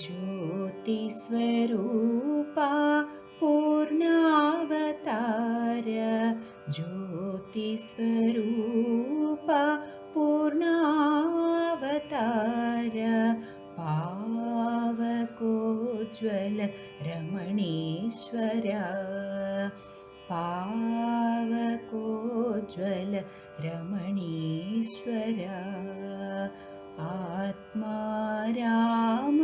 ज्योतिस्वरूपा पूर्णावतार ज्योतिस्वरूपा पूर्णावतार पावकोज्ज्वल रमणीश्वर पावकोज्ज्वल रमणीश्वर आत्मा राम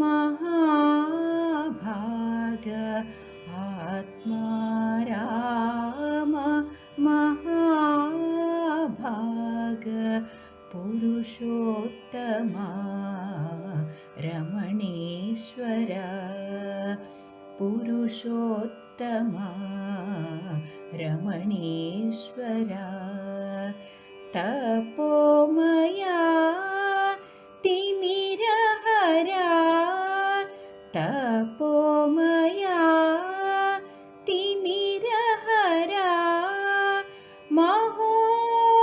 महाभाग आत्मा राम महाभाग पुरुषोत्तमा रमणीश्वर पुरुषोत्तमा रमणीश्वर तपोमया तिमिरहरा तपोमया तिमिरहरा महोत्साह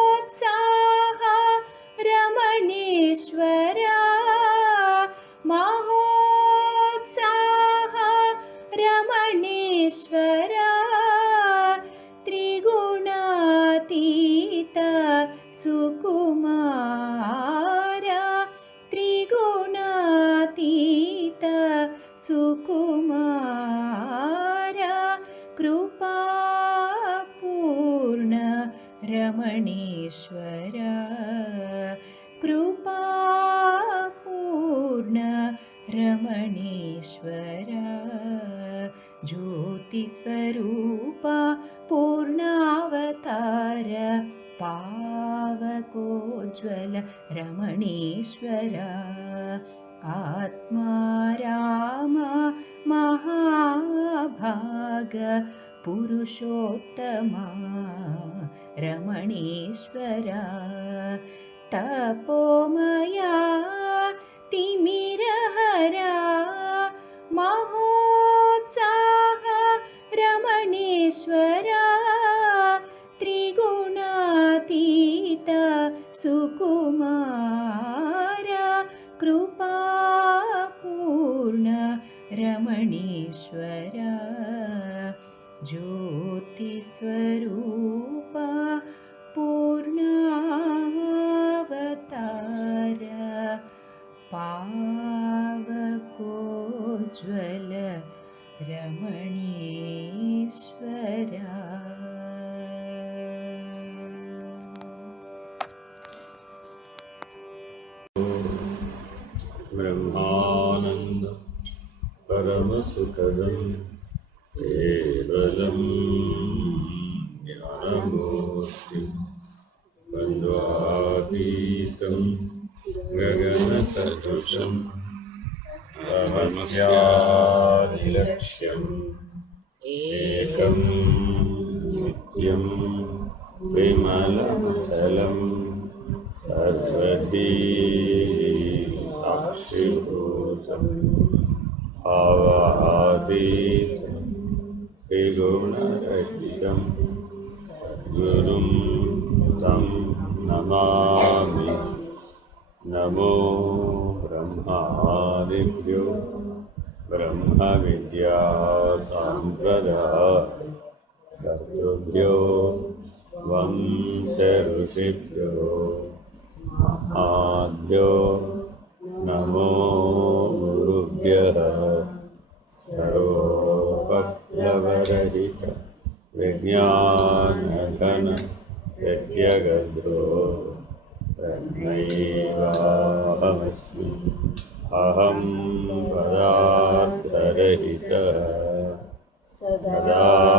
रमणीश्वर महोत्साह रमणीश्वर त्रिगुणातीत सुकुमार त्रिगुणातीत सुकुमार कृपापूर्ण रमणीश्वर कृपापूर्ण रमणीश्वर ज्योतिस्वरूपा पूर्णावतार पावकोज्ज्वल रमणीश्वर आत्मा राम महाभाग पुरुषोत्तमा रमणीश्वर तपोमया तिमिरहरा महोत्साह रमणीश्वर त्रिगुणातीत सुकुमार कृपापूर्ण रमणीश्वर ज्योतिस्वरूपा पूर्णावतार पावकोज्ज्वल रमणीश्वर ब्रह्मानंद परमसुखदं केवलं ज्ञानमूर्तिं द्वन्द्वातीतं गगनसदृशं रहस्यादिलक्ष्यम् एकं नित्यं विमलमचलं सर्वधी साक्षिभूतम् भावातीतं त्रिगुणरहितं सद्गुरुं तं नमामि। नमो ब्रह्मादिभ्यो ब्रह्मविद्या सम्प्रदायकर्तृभ्यो वंश ऋषिभ्यो महाभ्यो नमो गुरुभ्यः। सर्वोपप्लवरहित विज्ञानघन यज्ञगद्रो ब्रह्मैवाहमस्मि। अहं पदार्थरहितः सदाशिवसमारम्भाः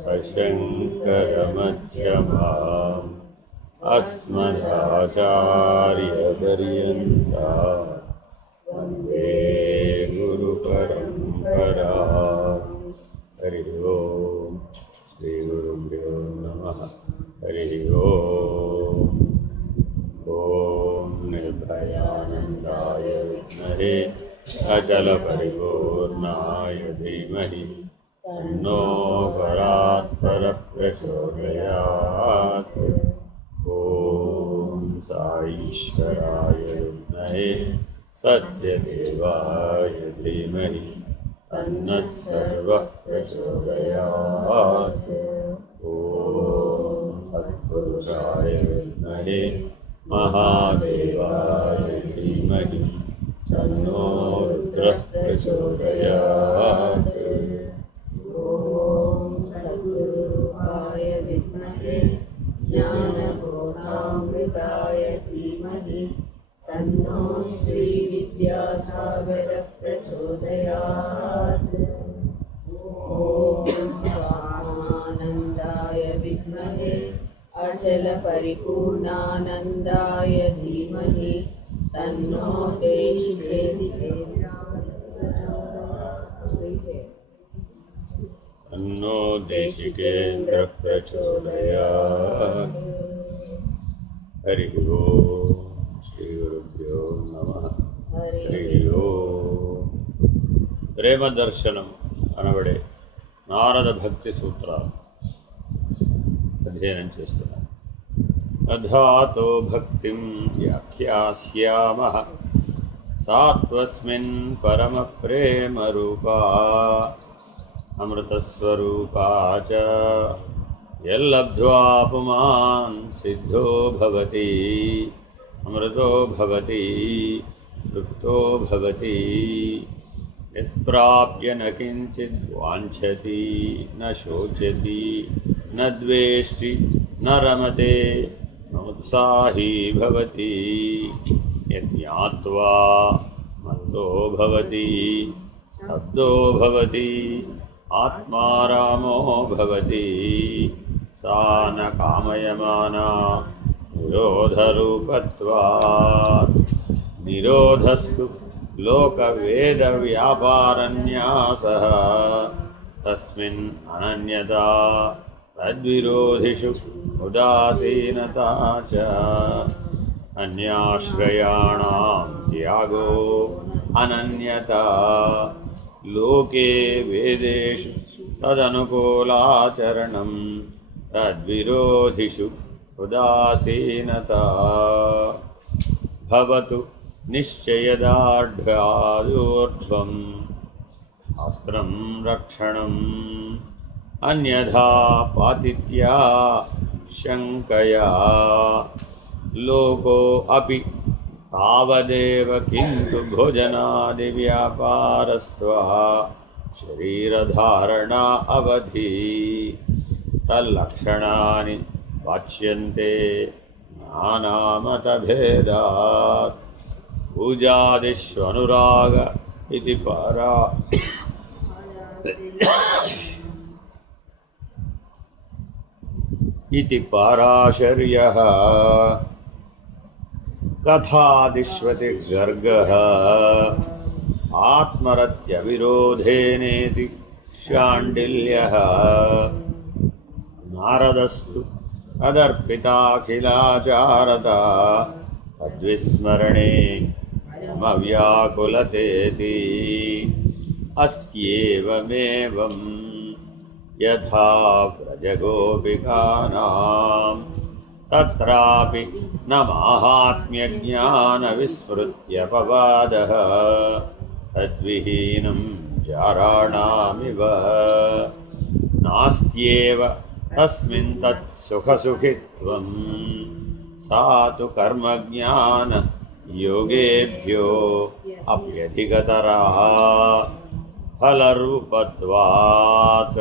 सशङ्करमध्यमाम् अस्मदाचार्यपर्यन्ताः वन्दे गुरुपरम्पराम्। हरिः ओम् श्रीगुरुभ्यो नमः। हरिः ओम्। ॐ निर्भयानन्दाय विद्महे अचलपरिपूर्णाय धीमहि तन्नो परात्परः प्रचोदयात्। ॐ साई ईश्वराय विद्महे सत्यदेवाय धीमहि तन्नः सर्वः प्रचोदयात्। ॐ तत्पुरुषाय विद्महे महादेवाय धीमहि तन्नो रुद्रः प्रचोदयात्। ॐ सद्गुरुरूपाय विद्महे ज्ञानबोधामृताय धीमहि तन्नो श्रीविद्यासागरः प्रचोदयात्। ॐ स्वात्मानन्दाय विद्महे अचलपरिपूर्णानन्दाय धीमहि तन्नो तन्नो देशिकेन्द्रः प्रचोदयात्। हरिः ओम् श्रीगुरुभ्यो नमः। हरिः ओम्। ప్రేమదర్శనం అనబడే నారద భక్తి సూత్రాలు అధ్యయనం చేస్తున్నాం. అధాతో భక్తిం వ్యాఖ్యాస్యామః సాత్వస్మిన్ పరమ ప్రేమ రూపా అమృతస్వరూపా చ యల్లబ్ధ్వా పుమాన్ సిద్ధో భవతి అమృతో భవతి తృప్తో భవతి యత్ప్రాప్య న కించిద్ వాంఛతి న శోచతి న ద్వేష్టి న రమతే నోత్సాహీ భవతి యజ్ఞాత్వా మత్తో భవతి స్తబ్దో భవతి ఆత్మారామో భవతి సా న కామయమానా నిరోధరూపత్వాత్. నిరోధస్తు లోకవేదవ్యాపారన్యాసః తస్మిన్ అనన్యతా తద్విరోధిషు ఉదాసీనతా చ. అన్యాశ్రయాణాం త్యాగో అనన్యతా లోకే వేదేషు తదనుకూలాచరణం తద్విరోధిషు ఉదాసీనతా. భవతు నిశ్చయదార్ఢ్యాదూర్ధ్వం శాస్త్రం రక్షణం అన్యథా పాతిత్యా శంకయా లోకో అపి తావదేవ కింటు భోజనాది వ్యాపారస్త్వా శరీరధారణా అవధి. తల్లక్షణాని వాచ్యంతే నానామతభేదాత్. పూజాదిష్వనురాగ ఇతి పరా इति पाराशर्यः कथादिष्वतिर्गर्गः आत्मरत्यविरोधेनेति शाण्डिल्यः. नारदस्तु अदर्पिताखिलाचारता तद्विस्मरणे व्याकुलतेति. अस्त्येवमेवं यथा व्रजगोपिकानां तत्रापि न माहात्म्यज्ञानविस्मृत्यपवादः तद्विहीनं जाराणामिव. नास्त्येव तस्मिन् तत्सुखसुखित्वं सा तु कर्मज्ञानयोगेभ्यो अप्यधिकतरः फलरूपत्वात्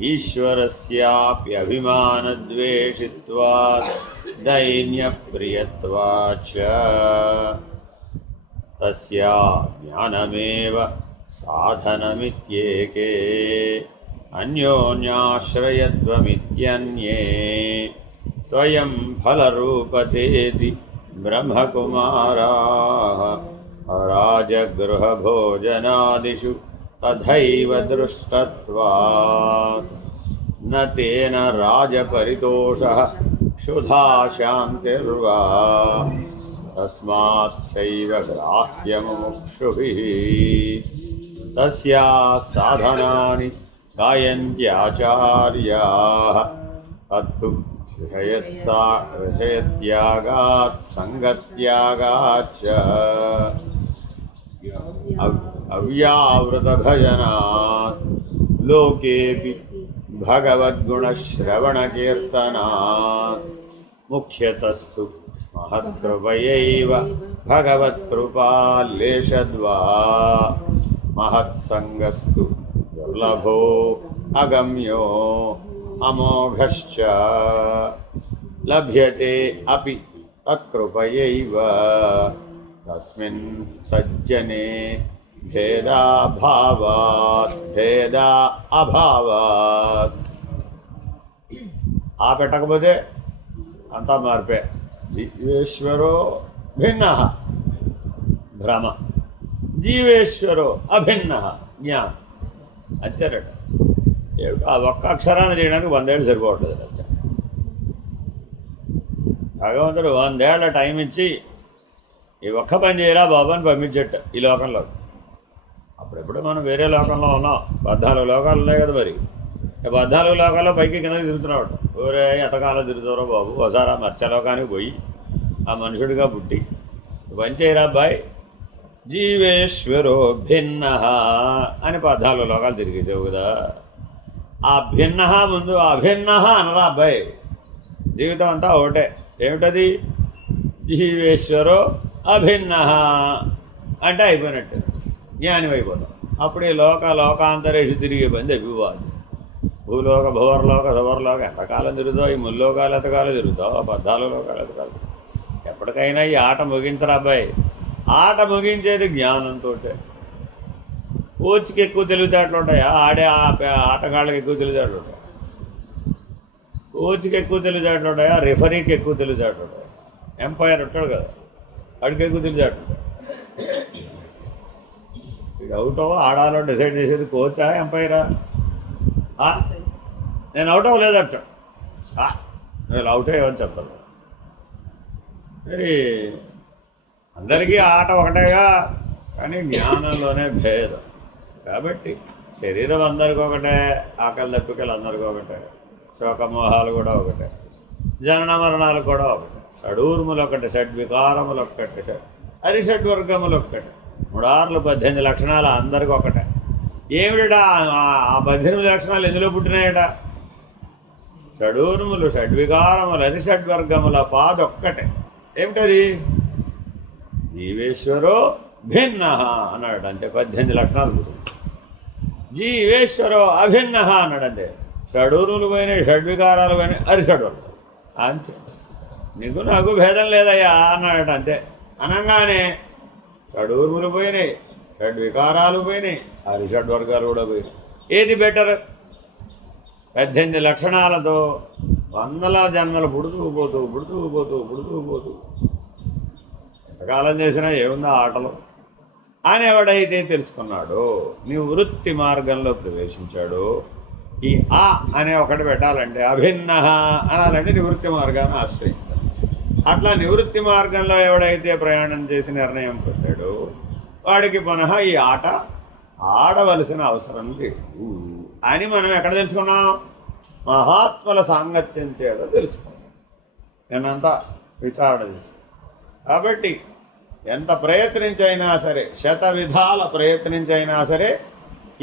ईश्वरस्याप्यभिमानद्वेषित्वात् दैन्यप्रियत्वाच्च. तस्या ज्ञानमेव साधनमित्येके अन्योन्याश्रयत्वमित्यन्ये. स्वयं फलरूपतेति ब्रह्मकुमाराः राजगृहभोजनादिषु तथैव दृष्टत्वात्. न तेन राजपरितोषः क्षुधा शान्तिर्वा तस्मात् सैव ग्राह्यमुमुक्षुभिः. तस्या साधनानि गायन्त्याचार्याः तत्तु विषयत्यागात् संगत्यागाच्च अव्यावृतभजनात् लोकेऽपि भगवद्गुणश्रवणकीर्तनात् मुख्यतस्तु महत्कृपयैव भगवत्कृपाल्लेशद्वा महत्सङ्गस्तु दुर्लभो अगम्यो अमोघश्च लभ्यते अपि तत्कृपयैव तस्मिन् सज्जने भेदा अभावात् ఆ పెట్టకపోతే అంతా మార్పే. జీవేశ్వరో భిన్న భ్రమ, జీవేశ్వరో అభిన్న జ్ఞానం అంతేనట. ఆ ఒక్క అక్షరాన్ని చేయడానికి 100 ఏళ్ళు సరిపోవట్లేదు. అంతే భగవంతుడు 100 ఏళ్ళ టైం ఇచ్చి ఈ ఒక్క పని చేయరా బాబు అని పంపించట ఈ లోకంలో. అప్పుడెప్పుడు మనం వేరే లోకంలో ఉన్నాం. 14 లోకాలు ఉన్నాయి కదా. మరి 14 లోకాల్లో పైకి కిందకి తిరుగుతున్నాడు. ఊరే ఎంతకాలం తిరుగుతారో బాబు, ఒకసారి ఆ మత్స్యలోకానికి పోయి ఆ మనుషుడిగా పుట్టి పని చేయరా అబ్బాయి. జీవేశ్వరో భిన్న అని 14 లోకాలు తిరిగేసావు కదా. ఆ భిన్న ముందు అభిన్న అనరా అబ్బాయి. జీవితం అంతా ఒకటే. ఏమిటది? జీవేశ్వరో అభిన్న అంటే అయిపోయినట్టు, జ్ఞానం అయిపోతాం. అప్పుడు ఈ లోకాంతరేషు తిరిగే పని తప్పిపోవాలి. భూలోక భువర్లోక సవర్లోక ఎంతకాలం తిరుగుతావు? ఈ ముల్లోకాలు ఎంతకాలం తిరుగుతావు? 14 లోకాలు ఎంతకాలం? ఎప్పటికైనా ఈ ఆట ముగించరా అబ్బాయి. ఆట ముగించేది జ్ఞానంతో. కోచ్కి ఎక్కువ తెలివితేటలు ఉంటాయా? ఆడే ఆటగాళ్ళకి ఎక్కువ తెలివితేటలు ఉంటాయి. కోచ్కి ఎక్కువ తెలివితేటలు ఉంటాయా? రిఫరీకి ఎక్కువ తెలివితేటలు ఉంటాయి. ఎంపైర్ ఉంటాడు కదా, వాడికి ఎక్కువ తెలివితేటలు ఉంటాయి. ఇది అవుట్ ఆడాలో డిసైడ్ చేసేది కోచా ఎంపైరా? నేను అవుట్ అవ్వలేదట, నువ్వు అవుట్ అయ్యావని చెప్తాను. మరి అందరికీ ఆట ఒకటేగా, కానీ జ్ఞానంలోనే భేదం. కాబట్టి శరీరం అందరికీ ఒకటే, ఆకలి దప్పికలు అందరికీ ఒకటే, శోకమోహాలు కూడా ఒకటే, జనన మరణాలు కూడా ఒకటే, షడూర్ములు ఒకటి, షడ్వికారములు ఒక్కటి, హరిషడ్వర్గములు ఒక్కటి, 3 లక్షణాలు అందరికీ ఒకటే. ఏమిటా ఆ 18 లక్షణాలు ఎందులో పుట్టినాయట? షడూర్ములు, షడ్వికారములు, హరిషడ్వర్గముల పాదొక్కటే. ఏమిటది? జీవేశ్వరో భిన్న అన్నాడు. అంటే 18 లక్షణాలు పుట్టింది. జీవేశ్వరో అభిన్న అన్నాడంతే. షడూరులు పోయినాయి, షడ్వికారాలు పోయినాయి, హరిషడ్వర్గం అంతే. నీకు నాకు భేదం లేదయ్యా అన్నాడట. అంతే. అనగానే షడూర్ములు పోయినాయి, షడ్వికారాలు పోయినాయి, హరిషడ్వర్గాలు కూడా పోయినాయి. ఏది బెటర్? 18 లక్షణాలతో 100 జన్మలు పుడుతూ పోతూ ఎంతకాలం చేసినా ఏముందో ఆటలు అని ఎవడైతే తెలుసుకున్నాడో, నివృత్తి మార్గంలో ప్రవేశించాడో, ఈ ఆ అనే ఒకటి పెట్టాలంటే అభిన్న అనాలంటే నివృత్తి మార్గాన్ని ఆశ్రయించాలి. అట్లా నివృత్తి మార్గంలో ఎవడైతే ప్రయాణం చేసి నిర్ణయం పొందాడో వాడికి పునః ఈ ఆట ఆడవలసిన అవసరం లేదు అని మనం ఎక్కడ తెలుసుకున్నాం? మహాత్ముల సాంగత్యం చేత తెలుసుకున్నాం. నేనంతా విచారణ చేసుకున్నాం. కాబట్టి ఎంత ప్రయత్నించైనా సరే, 100 విధాల ప్రయత్నించైనా సరే,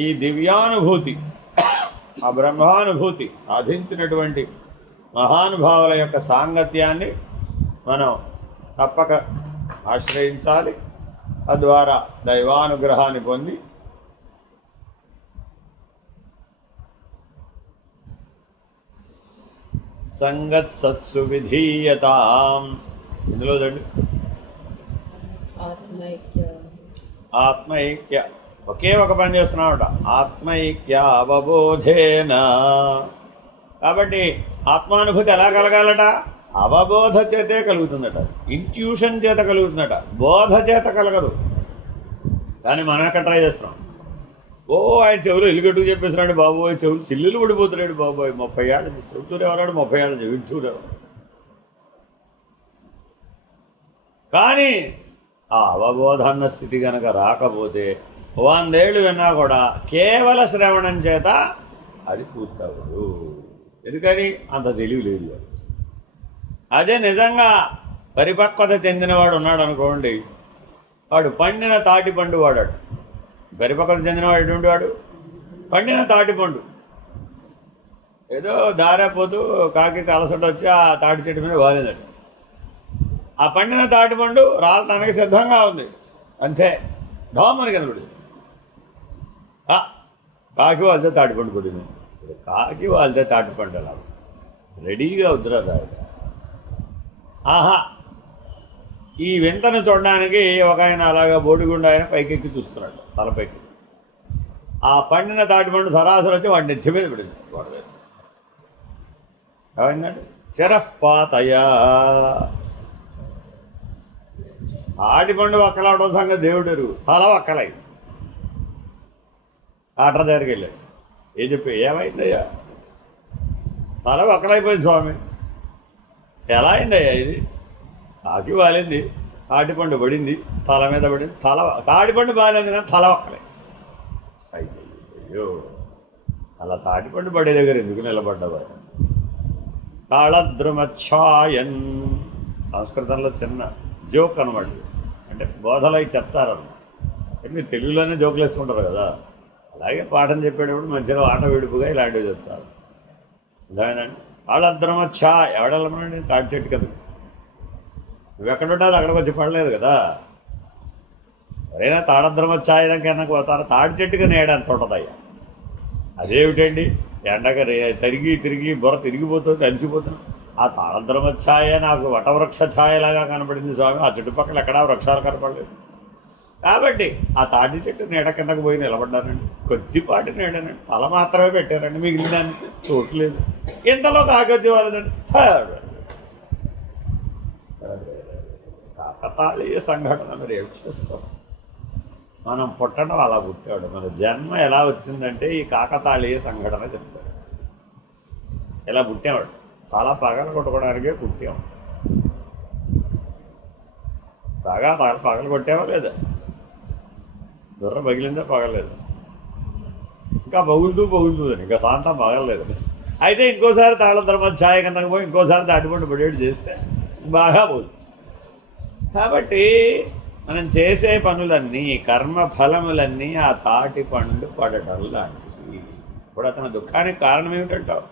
ఈ దివ్యానుభూతి, ఆ బ్రహ్మానుభూతి సాధించినటువంటి మహానుభావుల యొక్క సాంగత్యాన్ని మనం తప్పక ఆశ్రయించాలి. తద్వారా దైవానుగ్రహాన్ని పొంది సంగత్ సత్సు విధీయతాం. ఇందులో దండి ఆత్మైక్య ఒకే ఒక పని చేస్తున్నామట, ఆత్మైక్య అవబోధేన. కాబట్టి ఆత్మానుభూతి ఎలా కలగాలట? అవబోధ చేతే కలుగుతుందట, ఇంట్యూషన్ చేత కలుగుతుందట, బోధ చేత కలగదు. కానీ మనం ఎక్కడ ట్రై చేస్తున్నాం? ఆయన చెవులు ఇల్లుగట్టుకు చెప్పేస్తున్నాడు బాబోయ్, చెవులు చిల్లులు పడిపోతున్నాడు బాబోయ్, 30 ఏళ్ళ చెబుతూనే ఎవరాడు, 30 ఏళ్ళ వింటూనే. కానీ ఆ అవబోధ అన్న స్థితి కనుక రాకపోతే 100 ఏళ్ళు విన్నా కూడా కేవల శ్రవణం చేత అది పూర్తవదు. ఎందుకని? అంత తెలివి లేదు. అదే నిజంగా పరిపక్వత చెందినవాడు ఉన్నాడు అనుకోండి, వాడు పండిన తాటి పండు వాడాడు. పరిపక్వత చెందినవాడు ఎటువంటి వాడు? పండిన తాటి పండు. ఏదో దారేపోతూ కాకి అలసట వచ్చి ఆ తాటి చెట్టు మీద వాలిందట. ఆ పండిన తాటి పండు రాలటానికి సిద్ధంగా ఉంది, అంతే ఢోమని కనబడింది. కాకి వాళ్తే తాటిపండు కొద్దింది. కాకి వాళ్తే తాటిపండు ఎలా రెడీగా వద్దురా దాని. ఆహా, ఈ వింతను చూడడానికి ఒక ఆయన అలాగా బోడిగుండా ఆయన పైకెక్కి చూస్తున్నాడు, తలపైకి. ఆ పండిన తాటిపండు సరాసరి వచ్చి వాడి నెత్తి మీద పడింది. వాడి ఏమైందండి? శరపాతయా. తాటిపండు వక్కలాడడం సంగతి దేవుడు తల వక్కలై డాక్టర్ దగ్గరికి వెళ్ళాడు. ఏం చెప్పి, ఏమైందయ్యా? తల వక్కలైపోయింది స్వామి. ఎలా అయిందయ్యా ఇది? కాకి వాలింది, తాటిపండు పడింది, తల మీద పడింది. తాటిపండు బాగాలేదు కానీ తల వక్కలే. అయ్యో, అలా తాటిపండు పడే దగ్గర ఎందుకు నిలబడ్డావా? తాళద్రుమఛాయన్ సంస్కృతంలో చిన్న జోక్ అనమాట. అంటే బోధలు అవి చెప్తారన్నమాట. మీరు తెలుగులోనే జోకులు వేసుకుంటారు కదా, అలాగే పాఠం చెప్పేటప్పుడు మధ్యలో ఆట విడుపుగా ఇలాంటివి చెప్తారు. అదేనండి, తాళద్రుమఛా. ఎవడెళ్ళమనండి? తాటి చెట్టు కదా. నువ్వెక్కడుంటావు అక్కడికి వచ్చి పడలేదు కదా. ఎవరైనా తాళద్రుమఛాయ కిందకు పోతారు, తాటి చెట్టుగా నేడంత ఉంటుందయ్యా. అదేమిటండి, ఎండగా తిరిగి బుర్ర తిరిగిపోతుంది, అలసిపోతుంది. ఆ తాళద్రుమఛాయ నాకు వటవృక్ష ఛాయలాగా కనపడింది స్వామి. ఆ చుట్టుపక్కల ఎక్కడా వృక్షాలు కనపడలేదు. కాబట్టి ఆ తాటి చెట్టు నీడ కిందకు పోయి నిలబడ్డానండి. కొద్దిపాటి నీడనండి, తల మాత్రమే పెట్టారండి, మిగిలిందాన్ని చూడలేదు. ఇంతలో కాకొచ్చి వాళ్ళదండి. కాకతాళీయ సంఘటన మీరు ఏం చేస్తాం? మనం పుట్టడం అలా పుట్టాడు. మన జన్మ ఎలా వచ్చిందంటే ఈ కాకతాళీయ సంఘటన చెప్తాడు. ఇలా పుట్టేవాడు, తల పగల కొట్టుకోవడానికే పుట్టాం. బాగా పగలు కొట్టావా లేదా? దొర్ర పగిలిందా? పగలేదు. ఇంకా పగులుతుందని ఇంకా శాంతం పగలలేదు. అయితే ఇంకోసారి తాళద్రుమఛాయ కిందకు పోయి ఇంకోసారి తాటిపండు పడేడు చేస్తే బాగా పోతుంది. కాబట్టి మనం చేసే పనులన్నీ, కర్మఫలములన్నీ ఆ తాటిపండు పడటం లాంటివి. ఇప్పుడు అతని దుఃఖానికి కారణం ఏమిటంటావు?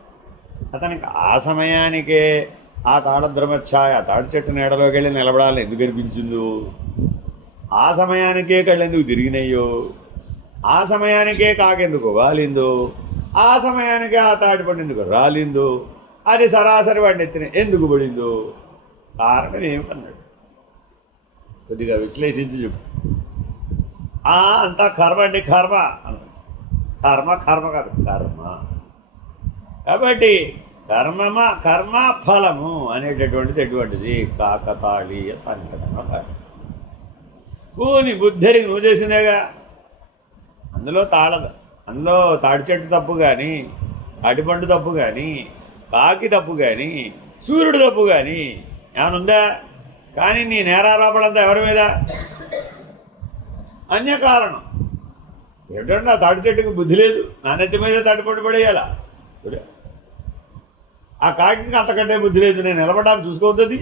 అతనికి ఆ సమయానికే ఆ తాళద్రుమఛాయ తాటి చెట్టు నీడలోకి వెళ్ళి నిలబడాలని ఎందుకు అనిపించిందో, ఆ సమయానికే కళ్ళెందుకు తిరిగినాయో, ఆ సమయానికే కాకెందుకు వాలిందో, ఆ సమయానికే ఆ తాటిపండు ఎందుకు రాలిందో, అది సరాసరి వాడిని ఎత్తిన ఎందుకు పడిందో కారణం ఏమిటన్నాడు. కొద్దిగా విశ్లేషించి చెప్పు. అంతా కర్మ అండి, కర్మ అన్నాడు. కర్మ కాదు, కర్మ. కాబట్టి కర్మ ఫలము అనేటటువంటిది ఎటువంటిది? కాకతాళీయ సంఘటన. పోని బుద్ధరికి నువ్వు చేసిందేగా. అందులో తాటి చెట్టు తప్పు కానీ, తాటిపండు తప్పు కానీ, కాకి తప్పు కానీ, సూర్యుడు తప్పు కానీ ఏమనుందా? కానీ నీ నేరారోపణంతా ఎవరి మీద? అన్య కారణం. ఏమిటంటే ఆ తాటి చెట్టుకి బుద్ధి లేదు, నా నెత్తి మీద తాటిపండు పడేయాలా? ఆ కాకి అంతకంటే బుద్ధి లేదు, నేను నిలబడడానికి చూసుకోవద్దు.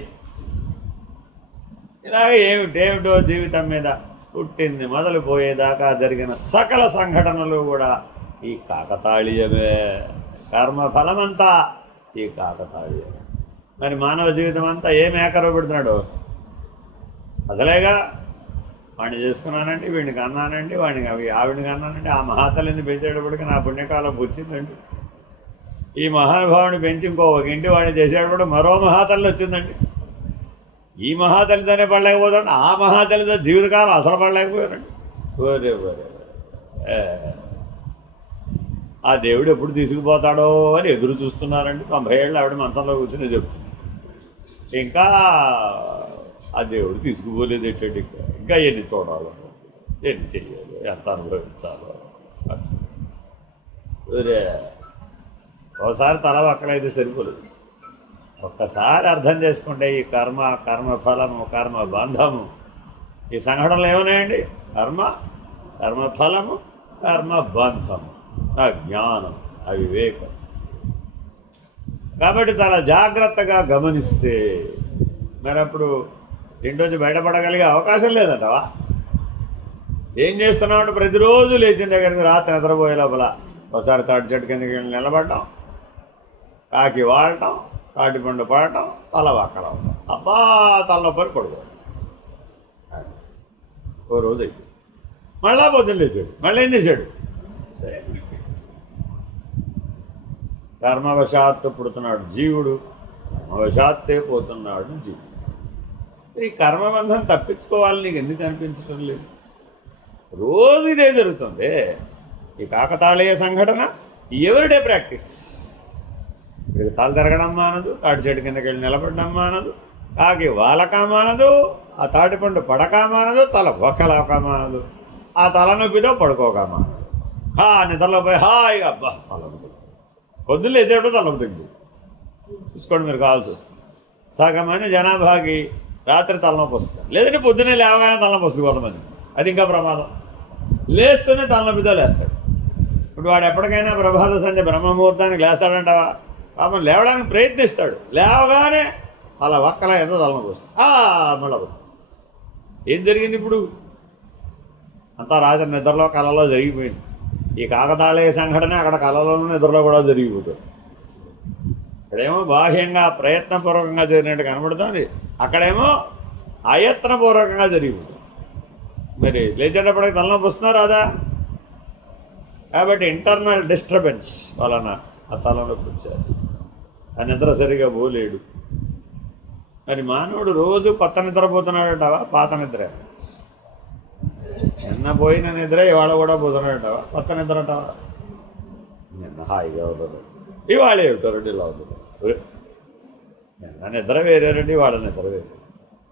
ఇలాగ ఏమిటో జీవితం మీద పుట్టింది మొదలుపోయేదాకా జరిగిన సకల సంఘటనలు కూడా ఈ కాకతాళీయమే. కర్మఫలమంతా ఈ కాకతాళీయమే. మరి మానవ జీవితం అంతా ఏం ఏకరవ పెడుతున్నాడు? అసలేగా వాడిని చేసుకున్నానండి, వీడికి అన్నానండి, ఆవిడికి అన్నానండి, ఆ మహాతల్లిని పెంచేటప్పటికి నా పుణ్యకాలం వచ్చిందండి, ఈ మహానుభావుని పెంచి ఇంకో ఇంటి వాడిని చేసేటప్పుడు మరో మహాతల్లి వచ్చిందండి, ఈ మహాతల్లితోనే పడలేకపోతాడు, ఆ మహాతల్లితో జీవితకాలం అసలు పడలేకపోయానండి. ఓరే ఆ దేవుడు ఎప్పుడు తీసుకుపోతాడో అని ఎదురు చూస్తున్నారండి. 90 ఏళ్ళు ఆవిడ మంచంలో కూర్చుని చెప్తుంది. ఇంకా ఆ దేవుడు తీసుకుపోలేదు ఏంటంటే ఇంకా ఎన్ని చూడాలో, ఎన్ని చెయ్యాలో, ఎంత అనుభవించాలో. ఒకసారి తల అక్కడైతే సరిపోలేదు. ఒక్కసారి అర్థం చేసుకుంటే ఈ కర్మఫలము, కర్మబంధము, ఈ సంఘటనలు ఏమున్నాయండి? కర్మఫలము, కర్మబంధము, అజ్ఞానం, అవివేకం. కాబట్టి చాలా జాగ్రత్తగా గమనిస్తే మరి అప్పుడు ఇంట్లోంచి బయటపడగలిగే అవకాశం లేదంటవా. ఏం చేస్తున్నామంటే ప్రతిరోజు లేచిన దగ్గరికి రాత్రి నిద్రపోయే లోపల ఒకసారి తాటి చెట్టు కిందకి వెళ్ళి నిలబడటం, కాకి వాడటం, తాటిపండు పడటం, తల వాకడం, అబ్బా తలనొప్పని పడుకోవడం. ఓ రోజు అయితే మళ్ళా పొద్దున్న లేచాడు, మళ్ళీ ఏం చేశాడు, సరే కర్మవశాత్తు పుడుతున్నాడు జీవుడు, కర్మవశాత్తే పోతున్నాడు జీవుడు. ఈ కర్మబంధం తప్పించుకోవాలని నీకు ఎందుకు అనిపించడం లేదు? రోజు ఇదే జరుగుతుంది. ఈ కాకతాళీయ సంఘటన ఎవరిడే ప్రాక్టీస్. ఇక్కడికి తల తిరగడం మానదు, తాటి చెట్టు కిందకి వెళ్ళి నిలబడడం మానదు, కాకి వాలకా మానదు, ఆ తాటిపండు పడకా మానదు, తల ఒక్కలాకా మానదు, ఆ తలనొప్పితో పడుకోక మానదు. నిద్రలో పోయి హాయిగా అబ్బా తలనొప్పి, పొద్దున్న లేచేటప్పుడు తలనొప్పి చూసుకోండి. మీరు కావాల్సి వస్తుంది. సగం మంది జనాభాకి రాత్రి తలనొప్పి వస్తుంది, లేదంటే పొద్దున్నే లేవగానే తలనొప్పి వస్తుంది కొంతమంది. అది ఇంకా ప్రమాదం. లేస్తూనే తలనొప్పితో లేస్తాడు. ఇప్పుడు వాడు ఎప్పటికైనా ప్రభాత సంధ్య బ్రహ్మముహూర్తానికి లేస్తాడంటావా? పాపం లేవడానికి ప్రయత్నిస్తాడు, లేవగానే అలా ఒక్కలా ఏదో తలనొప్పి వస్తుంది. మళ్ళీ ఏం జరిగింది ఇప్పుడు? అంతా రాత్రి నిద్రలో కళలో జరిగిపోయింది. ఈ కాకతాళీయ సంఘటన అక్కడ కళలోనూ నిద్రలో కూడా జరిగిపోతుంది. ఇక్కడేమో బాహ్యంగా ప్రయత్నపూర్వకంగా జరిగినట్టు కనబడుతుంది, అక్కడేమో అయత్నపూర్వకంగా జరిగిపోతుంది. మరి లేచేటప్పటికి తలనొప్పి వస్తున్నా రాదా? కాబట్టి ఇంటర్నల్ డిస్టర్బెన్స్ వలన ఆ తలనొప్పి వచ్చేస్తుంది. ఆ నిద్ర సరిగా పోలేడు. మరి మానవుడు రోజు కొత్త నిద్రపోతున్నాడంటావా, పాత నిద్ర? నిన్న పోయిన నిద్ర ఇవాళ కూడా పోతున్నాడంటావా, కొత్త నిద్ర అంటావా? నిన్న హాయిగా అవుతుంది, ఇవాళ ఏమిటారండి ఇలా అవుతుంది. నిన్న నిద్ర వేరే రండి, ఇవాళ నిద్ర వేరే.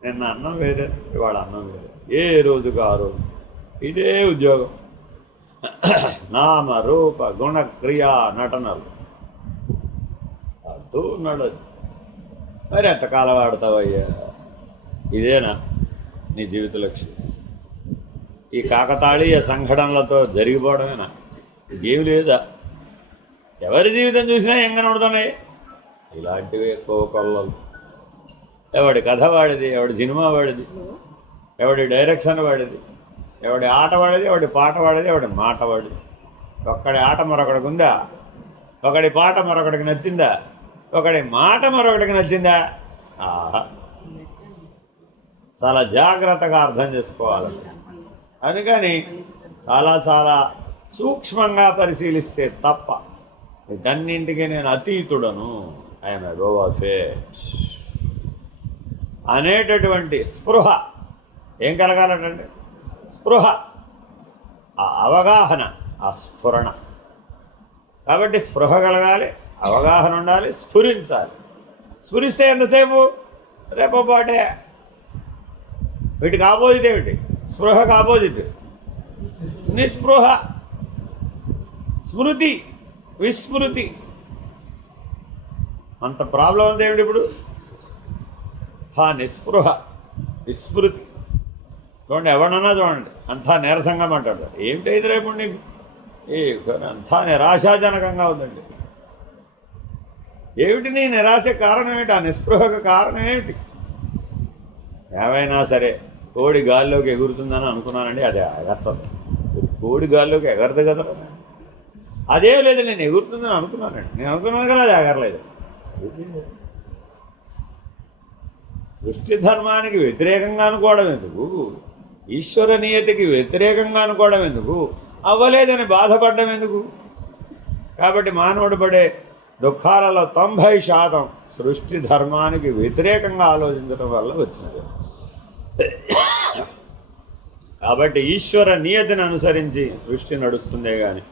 నిన్న అన్నం వేరే, ఇవాళ అన్నం వేరే. ఏ రోజుకు ఆ రోజు ఇదే ఉద్యోగం. నామ రూప గుణ క్రియా నటనలు అర్థం ఉన్నాడు. మరి ఎంతకాలం వాడతావయ్యా? ఇదేనా నీ జీవిత లక్ష్యం? ఈ కాకతాళీయ సంఘటనలతో జరిగిపోవడమేనా? ఏమి లేదా? ఎవరి జీవితం చూసినా ఏం కనబడుతున్నాయి? ఇలాంటివే కోకొల్లలు. ఎవడి కథ వాడిది, ఎవడి సినిమా వాడిది, ఎవడి డైరెక్షన్ వాడిది, ఎవడి ఆట వాడిది, ఎవడి పాట వాడిది, ఎవడి మాట వాడిది. ఒక్కడి ఆట మరొకడికి ఉందా? ఒకడి పాట మరొకడికి నచ్చిందా? ఒకడి మాట మరొకటికి నచ్చిందా? చాలా జాగ్రత్తగా అర్థం చేసుకోవాలి. అందుకని చాలా చాలా సూక్ష్మంగా పరిశీలిస్తే తప్ప వీటన్నింటికీ నేను అతీతుడను, ఐఎమ్ అబవ్ ఆఫ్ ఇట్ అనేటటువంటి స్పృహ ఏం కలగాలంటే స్పృహ, ఆ అవగాహన, ఆ స్ఫురణ. కాబట్టి స్పృహ కలగాలి, అవగాహన ఉండాలి, స్ఫురించాలి. స్ఫురిస్తే ఎంతసేపు? రేపో పాటే. వీటికి ఆపోజిట్ ఏమిటి? స్పృహకు ఆపోజిట్ నిస్పృహ, స్మృతి, విస్మృతి. అంత ప్రాబ్లం ఉంది ఏమిటి ఇప్పుడు? నిస్పృహ, విస్మృతి. చూడండి, ఎవడన్నా చూడండి అంతా నీరసంగా మాట్లాడతాడు. ఏమిటైతే రేపు నీకు అంతా నిరాశాజనకంగా ఉందండి. ఏమిటి నీ నిరాశ కారణం ఏమిటి? ఆ నిస్పృహకు కారణం ఏమిటి? ఏమైనా సరే కోడి గాల్లోకి ఎగురుతుందని అనుకున్నానండి, అది ఎగరుతుంది. కోడి గాల్లోకి ఎగరదు కదా. అదేం లేదు, నేను ఎగురుతుందని అనుకున్నానండి. నేను అనుకున్నాను కదా, అది ఎగరలేదు. సృష్టి ధర్మానికి వ్యతిరేకంగా అనుకోవడం ఎందుకు? ఈశ్వర నియతికి వ్యతిరేకంగా అనుకోవడం ఎందుకు? అవ్వలేదని బాధపడడం ఎందుకు? కాబట్టి మానవుడు పడే దుఃఖాలలో 90% సృష్టి ధర్మానికి వ్యతిరేకంగా ఆలోచించడం వల్ల వచ్చినది. కాబట్టి ఈశ్వర నియతిని అనుసరించి సృష్టి నడుస్తుందే కానీ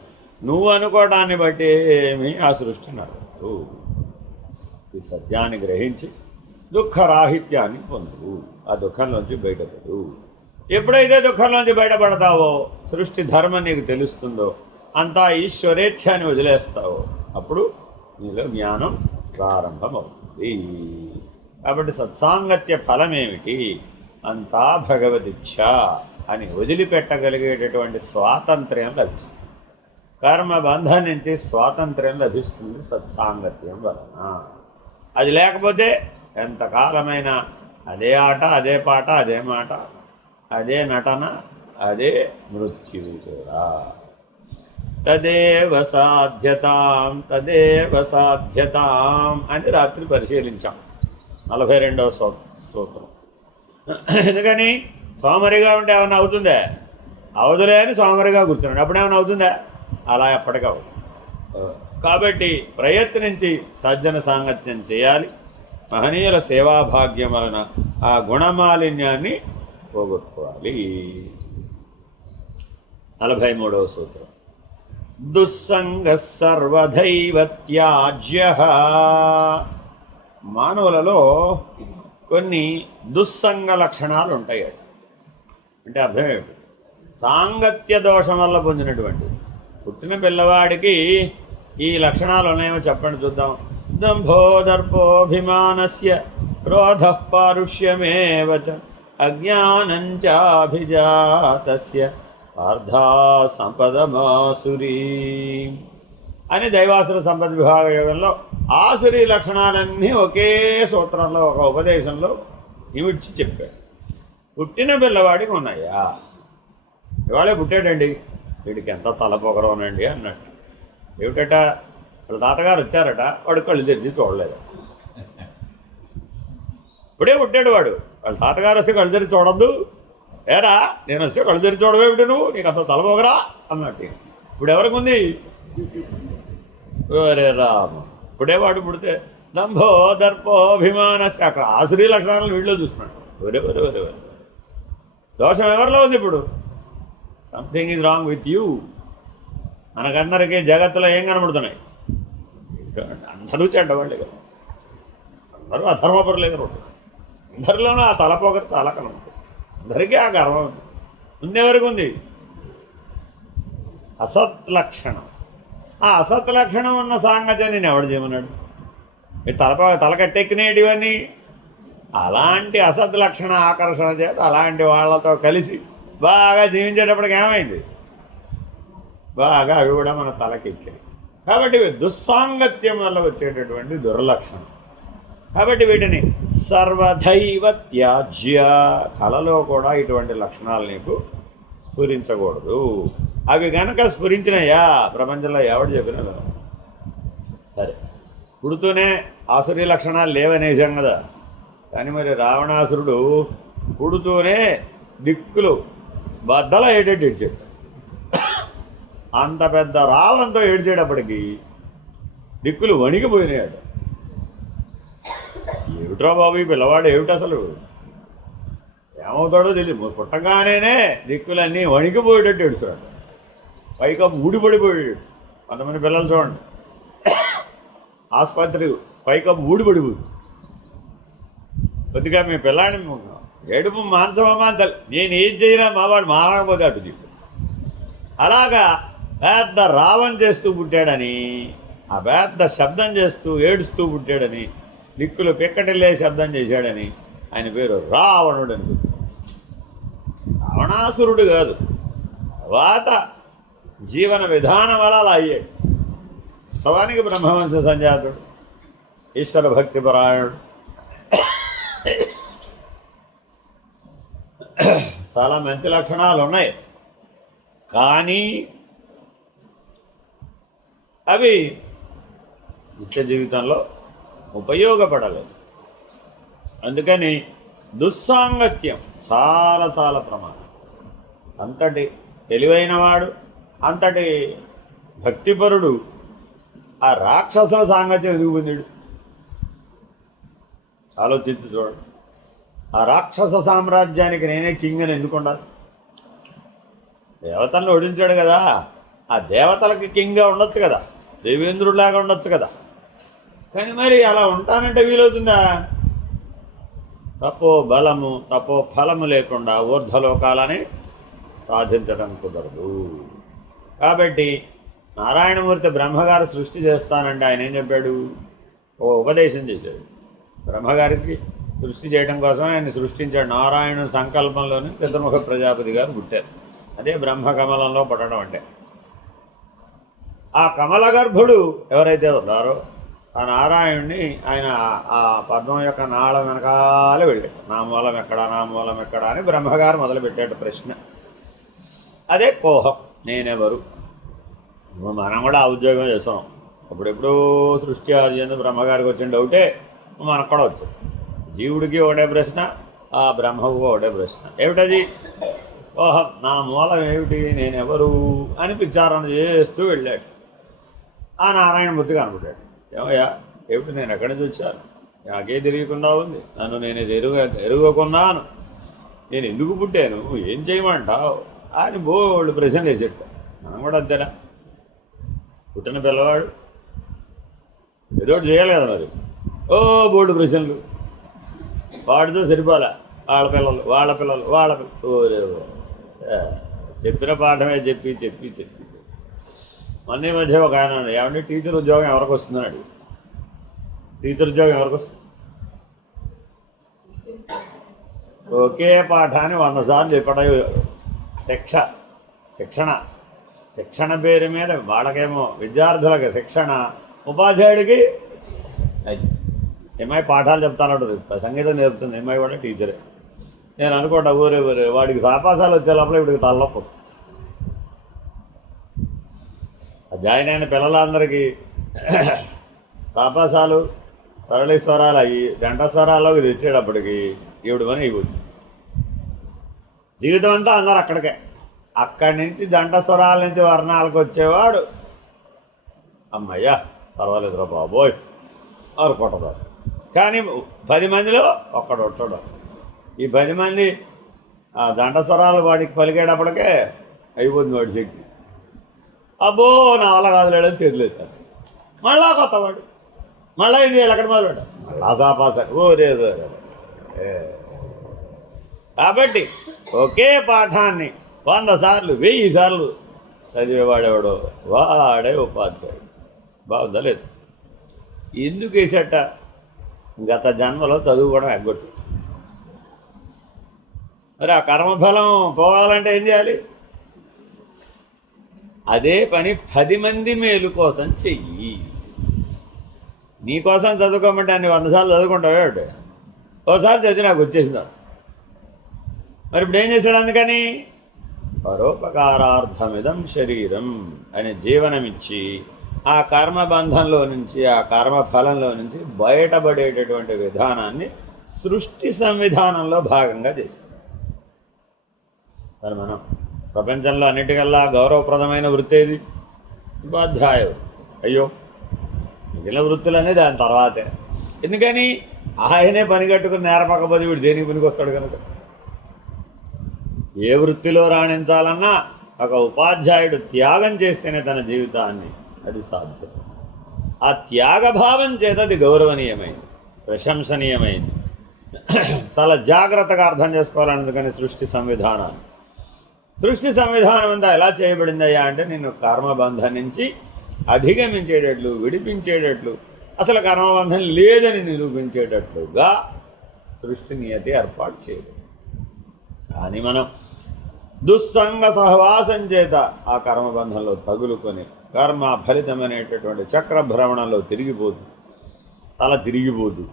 నువ్వు అనుకోవడాన్ని బట్టి ఏమీ ఆ సృష్టి నడవదు. ఈ సత్యాన్ని గ్రహించి దుఃఖరాహిత్యాన్ని పొందు, ఆ దుఃఖంలోంచి బయటపడు. ఎప్పుడైతే దుఃఖంలోంచి బయటపడతావో, సృష్టి ధర్మం నీకు తెలుస్తుందో, అంతా ఈశ్వరేచ్ఛాన్ని వదిలేస్తావో, అప్పుడు నీలో జ్ఞానం ప్రారంభమవుతుంది. కాబట్టి సత్సాంగత్య ఫలం ఏమిటి? అంతా భగవదిచ్ఛ అని వదిలిపెట్టగలిగేటటువంటి స్వాతంత్ర్యం లభిస్తుంది. కర్మబంధం నుంచి స్వాతంత్ర్యం లభిస్తుంది సత్సాంగత్యం వలన. అది లేకపోతే ఎంతకాలమైనా అదే ఆట, అదే పాట, అదే మాట, అదే నటన, అదే మృత్యువు కూడా. తదేవ సాధ్యతాం తదేవ సాధ్యతాం అని రాత్రి పరిశీలించాం 42వ సూత్రం. ఎందుకని సోమరిగా ఉంటే ఏమన్నా అవుతుందా? అవదులే అని సోమరిగా కూర్చున్నాడు, అప్పుడేమన్నా అవుతుందా? అలా ఎప్పటికీ అవుతుంది. కాబట్టి ప్రయత్నించి సజ్జన సాంగత్యం చేయాలి. మహనీయుల సేవాభాగ్యం వలన ఆ గుణమాలిన్యాన్ని పోగొట్టుకోవాలి. 43వ సూత్రం. దుస్సంగ సర్వధైవ త్యాజ్యః. మానవులలో కొన్ని దుస్సంగ లక్షణాలు ఉంటాయి. అంటే అర్థం ఏమిటి? సాంగత్య దోషం వల్ల పొందినటువంటి. పుట్టిన పిల్లవాడికి ఈ లక్షణాలు ఉన్నాయేమో చెప్పండి చూద్దాం. దంభో దర్పోభిమానస్య క్రోధః పారుష్యమేవ చ అజ్ఞానం చాభిజాతస్య పార్థా సంపదమాసురీ అని దైవాసుర సంపద విభాగ యోగంలో ఆసురీ లక్షణాలన్నీ ఒకే సూత్రంలో, ఒక ఉపదేశంలో ఇమిడ్చి చెప్పాడు. పుట్టిన పిల్లవాడికి ఉన్నాయా? ఇవాళే పుట్టాడండి, వీడికి ఎంత తలపొగరవునండి అన్నట్టు. ఏమిటట? వాళ్ళ తాతగారు వచ్చారట, వాడు కళ్ళు తెరిచి చూడలేదు. ఇప్పుడే పుట్టాడు వాడు, వాళ్ళ తాతగారు వస్తే కళ్ళు తెరిచి చూడద్దు. ఏరా నేను వస్తే కళ్ళు తెరిచి చూడవేమిటి నువ్వు, నీకు అంత తలపొగరా అన్నట్టు. ఇప్పుడు ఎవరికి ఉంది? ఒరే రామ, ఇప్పుడే వాడు పుడితే దంభో దర్పోభిమానస్య, అక్కడ ఆసురీ లక్షణాలను వీళ్ళు చూస్తున్నాడు. ఒరే ఒరే ఒరే ఒరే, దోషం ఎవరిలో ఉంది ఇప్పుడు? Something is wrong with you. మనకందరికీ జగత్తులో ఏం కనబడుతున్నాయి? అందరూ చెడ్డవాళ్ళే కదా, అందరూ అధర్మపరులే కదా, అందరిలోనూ ఆ తలపోకరు చాలా కనబడుతుంది. అందరికీ ఆ గర్వం ఉంది. ముందెవరికి ఉంది? అసత్ లక్షణం. ఆ అసత్ లక్షణం ఉన్న సాంగత్యం నేను ఎవడు చేయమన్నాడు? ఈ తలకట్టెక్కినేటివన్నీ అలాంటి అసత్ లక్షణ ఆకర్షణ చేత అలాంటి వాళ్ళతో కలిసి బాగా జీవించేటప్పటికి ఏమైంది? బాగా అవి కూడా మన తలకెక్కాయి. కాబట్టి దుస్సాంగత్యం వల్ల వచ్చేటటువంటి దుర్లక్షణం. కాబట్టి వీటిని సర్వధైవ త్యాజ్య. కళలో కూడా ఇటువంటి లక్షణాలు నీకు స్ఫురించకూడదు. అవి గనక స్ఫురించినయా ప్రపంచంలో ఎవడు చెప్పినా కదా. సరే, పుడుతూనే ఆసురీ లక్షణాలు లేవనేసాం కదా. కానీ మరి రావణాసురుడు పుడుతూనే దిక్కులు బద్దలా ఏటట్టు ఏడ్చాడు. అంత పెద్ద రావంతో ఏడ్చేటప్పటికి దిక్కులు వణికిపోయినాడు. ఏమిట్రా బాబు ఈ పిల్లవాడు, ఏమిటి అసలు ఏమవుతాడో తెలియదు. పుట్టగానే దిక్కులన్నీ వణికిపోయేటట్టు ఏడుస్తాడు, పైగా ఊడిపడిపోయాడు. కొంతమంది పిల్లలు చూడండి, ఆసుపత్రి పైగా ఊడిపడిపోయింది. కొద్దిగా మీ పిల్లాడిని ఏడుపు మాంచాలి, నేను ఏం చేయరా మావాడు మారకపోతే అటు దిక్కు. అలాగా పెద్ద రావం చేస్తూ పుట్టాడని, ఆ పెద్ద శబ్దం చేస్తూ ఏడుస్తూ పుట్టాడని, దిక్కులు పిక్కటిల్లే శబ్దం చేశాడని ఆయన పేరు రావణుడు అని. రావణాసురుడు కాదు, తర్వాత జీవన విధానం వల్ల అలా అయ్యాడు. వాస్తవానికి బ్రహ్మవంశ సంజాతుడు, ఈశ్వర భక్తి పరాయణుడు, చాలా మంచి లక్షణాలు ఉన్నాయి. కానీ అవి నిత్య జీవితంలో ఉపయోగపడలేదు. అందుకని దుస్సాంగత్యం చాలా చాలా ప్రమాదం. అంతటి తెలివైనవాడు, అంతటి భక్తిపరుడు ఆ రాక్షసుల సాంగత్యం ఎందుకు పొందాడు? ఆలోచించి చూడండి. ఆ రాక్షస సామ్రాజ్యానికి నేనే కింగ్ అని ఎందుకు ఉండాలి? దేవతలను ఓడించాడు కదా, ఆ దేవతలకి కింగ్గా ఉండొచ్చు కదా, దేవేంద్రుడిలాగా ఉండొచ్చు కదా. కానీ మరి అలా ఉంటానంటే వీలవుతుందా? తపో బలము తపో ఫలము లేకుండా ఊర్ధ్వలోకాలని సాధించడం కుదరదు. కాబట్టి నారాయణమూర్తి బ్రహ్మగారు సృష్టి చేస్తానంటే ఆయన ఏం చెప్పాడు? ఓ ఉపదేశం చేశాడు. బ్రహ్మగారికి సృష్టి చేయడం కోసం ఆయన సృష్టించాడు. నారాయణ సంకల్పంలోనే చతుర్ముఖ ప్రజాపతి గారు పుట్టారు. అదే బ్రహ్మకమలంలో పుట్టడం అంటే. ఆ కమల గర్భుడు ఎవరైతే ఉన్నారో ఆ నారాయణుడిని ఆయన ఆ పద్మం యొక్క నాళం వెనకాలే వెళ్ళాడు. నా మూలం ఎక్కడా, నా మూలం ఎక్కడా అని బ్రహ్మగారు మొదలుపెట్టాడు ప్రశ్న. అదే కోహం, నేనెవరు. మనం కూడా ఆ ఉద్యోగం చేస్తాం. అప్పుడెప్పుడూ సృష్టి ఆది అని బ్రహ్మగారికి వచ్చిన డౌటే మనకు కూడా వచ్చింది. జీవుడికి ఒకటే ప్రశ్న, ఆ బ్రహ్మకు ఒకటే ప్రశ్న. ఏమిటది? ఓహం, నా మూలం ఏమిటి, నేనెవరు అని విచారణ చేస్తూ వెళ్ళాడు. ఆ నారాయణమూర్తి కనపడ్డాడు. ఏమయ్యా, ఏమిటి, నేను ఎక్కడి నుంచి వచ్చాను, నాకే తెలియకుండా ఉంది, నన్ను నేను ఎరుగకున్నాను, నేను ఎందుకు పుట్టాను, ఏం చేయమంటావు అని బోళ్ళు ప్రశ్నలు వేసేట. మనం కూడా అంతేనా? పుట్టిన పిల్లవాడు ఏదో ఒకటి చేయాలి కదా మరి. ఓ బోల్డ్ ప్రశ్నలు, వాడితో సరిపోలే, వాళ్ళ పిల్లలు వాళ్ళ పిల్లలు వాళ్ళ పిల్లలు. చెప్పిన పాఠమే చెప్పి చెప్పి చెప్పి మొన్న మధ్య ఒక ఆయన ఏమంటే టీచర్ ఉద్యోగం ఎవరికి వస్తుందని టీచర్ ఉద్యోగం ఎవరికి వస్తుంది? ఒకే పాఠాన్ని 100 సార్లు చెప్పడం శిక్షణ పేరు మీద వాళ్ళకేమో విద్యార్థులకి శిక్షణ, ఉపాధ్యాయుడికి ఎంఐ పాఠాలు చెప్తానంటుంది, సంగీతం నేర్పుతుంది ఎంఐ కూడా టీచరే. నేను అనుకోండి ఊరే వాడికి సాపాసాలు వచ్చే లోపల వీడికి తలనొప్పి వస్తుంది. జాయిన్ అయిన పిల్లలందరికీ సాపాసాలు సరళీస్వరాలు అయ్యి జంటస్వరాల్లోకి తెచ్చేటప్పటికి ఈవిడ పని అయిపోతుంది. జీవితం అంతా అందరు అక్కడికే. అక్కడి నుంచి జంట స్వరాల నుంచి వర్ణాలకు వచ్చేవాడు అమ్మయ్యా పర్వాలేదురా బాబోయ్ అనుకుంటున్నారు. కానీ 10 మందిలో ఒక్కడు ఉంటాడు. ఈ 10 మంది ఆ జంట స్వరాలు వాడికి పలికేటప్పటికే అయిపోతుంది వాడి శక్తి. అబ్బో నా వల్ల కాదులేడని చేతులు ఎత్తేస్తాడు. మళ్ళా కొత్తవాడు, మళ్ళీ ఇది ఎక్కడ మొదలుపెట్ట, మళ్ళా సాపాసాడు. ఓరే కాబట్టి ఒకే పాఠాన్ని 100 సార్లు 1000 సార్లు చదివేవాడేవాడు వాడే ఉపాధ్యాయుడు. బాగుందా లేదు? ఎందుకు వేసేట? గత జన్మలో చదువుకోవడం ఎగ్గొట్టు. మరి ఆ కర్మఫలం పోవాలంటే ఏం చేయాలి? అదే పని 10 మంది మేలు కోసం చెయ్యి. నీకోసం చదువుకోమంటే అన్ని 100 సార్లు చదువుకుంటావు ఏమిటి? ఓసారి చదివి నాకు వచ్చేసినాడు. మరి ఇప్పుడు ఏం చేశాడు? అందుకని పరోపకారార్థమిదం శరీరం అని జీవనమిచ్చి ఆ కర్మబంధంలో నుంచి, ఆ కర్మఫలంలో నుంచి బయటపడేటటువంటి విధానాన్ని సృష్టి సంవిధానంలో భాగంగా చేశాం. మరి మనం ప్రపంచంలో అన్నిటికల్లా గౌరవప్రదమైన వృత్తి ఏది? ఉపాధ్యాయుడు. అయ్యో మిగిలిన వృత్తులనే దాని తర్వాతే. ఎందుకని? ఆయనే పని కట్టుకుని నేరపకపోతే వీడు దేనికి పనికి వస్తాడు కనుక. ఏ వృత్తిలో రాణించాలన్నా ఒక ఉపాధ్యాయుడు త్యాగం చేస్తేనే తన జీవితాన్ని అది సాధ్యం. ఆ త్యాగభావం చేత అది గౌరవనీయమైంది, ప్రశంసనీయమైంది. చాలా జాగ్రత్తగా అర్థం చేసుకోవాలని. అందుకని సృష్టి సంవిధానం అంతా ఎలా చేయబడిందయ్యా అంటే నిన్ను కర్మబంధం నుంచి అధిగమించేటట్లు, విడిపించేటట్లు, అసలు కర్మబంధం లేదని నిరూపించేటట్లుగా సృష్టి నియతి ఏర్పాటు చేయదు. కానీ మనం దుస్సంగ సహవాసం చేత ఆ కర్మబంధంలో తగులుకొని కర్మ ఫలితమనేటటువంటి చక్రభ్రమణంలో తల తిరిగిపోతూ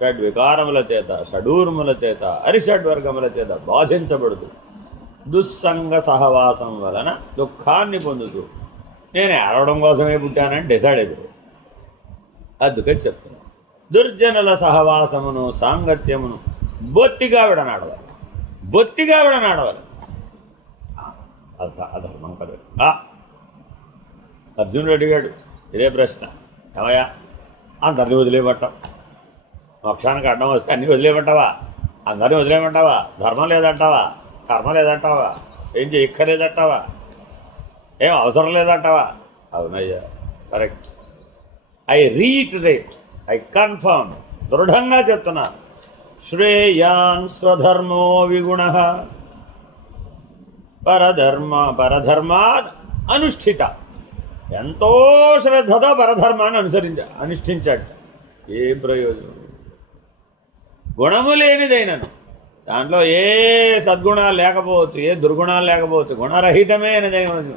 షడ్వికారముల చేత, షడూర్ముల చేత, అరిషడ్వర్గముల చేత బాధించబడుతూ దుస్సంగ సహవాసం వలన దుఃఖాన్ని పొందుతూ నేను ఏడవడం కోసమే పుట్టానని డిసైడ్ అయిపోయాడు. అందుకని చెప్తున్నాను, దుర్జనుల సహవాసమును సాంగత్యమును బొత్తిగా విడనాడవాలి. అధర్మం కదా. అర్జునుడు అడిగాడు ఇదే ప్రశ్న, ఏమయ్యా అందరినీ వదిలేయమంటావు, మోక్షానికి అడ్డం వస్తే అన్నీ వదిలేయమంటావా, అందరినీ వదిలేయమంటావా, ధర్మం లేదంటావా, కర్మ లేదంటావా, ఏం చేయక్కర్లేదంటావా, ఏం అవసరం లేదంటావా? అవునయ్యా correct. I reiterate, I confirm, దృఢంగా చెప్తున్నాను. శ్రేయాన్ స్వధర్మో విగుణః పరధర్మాద్ అనుష్ఠిత. ఎంతో శ్రద్ధతో పరధర్మాన్ని అనుష్ఠించాడు. ఏం ప్రయోజనం? గుణము లేనిదైనను, దాంట్లో ఏ సద్గుణాలు లేకపోవచ్చు, ఏ దుర్గుణాలు లేకపోవచ్చు, గుణరహితమైనదైన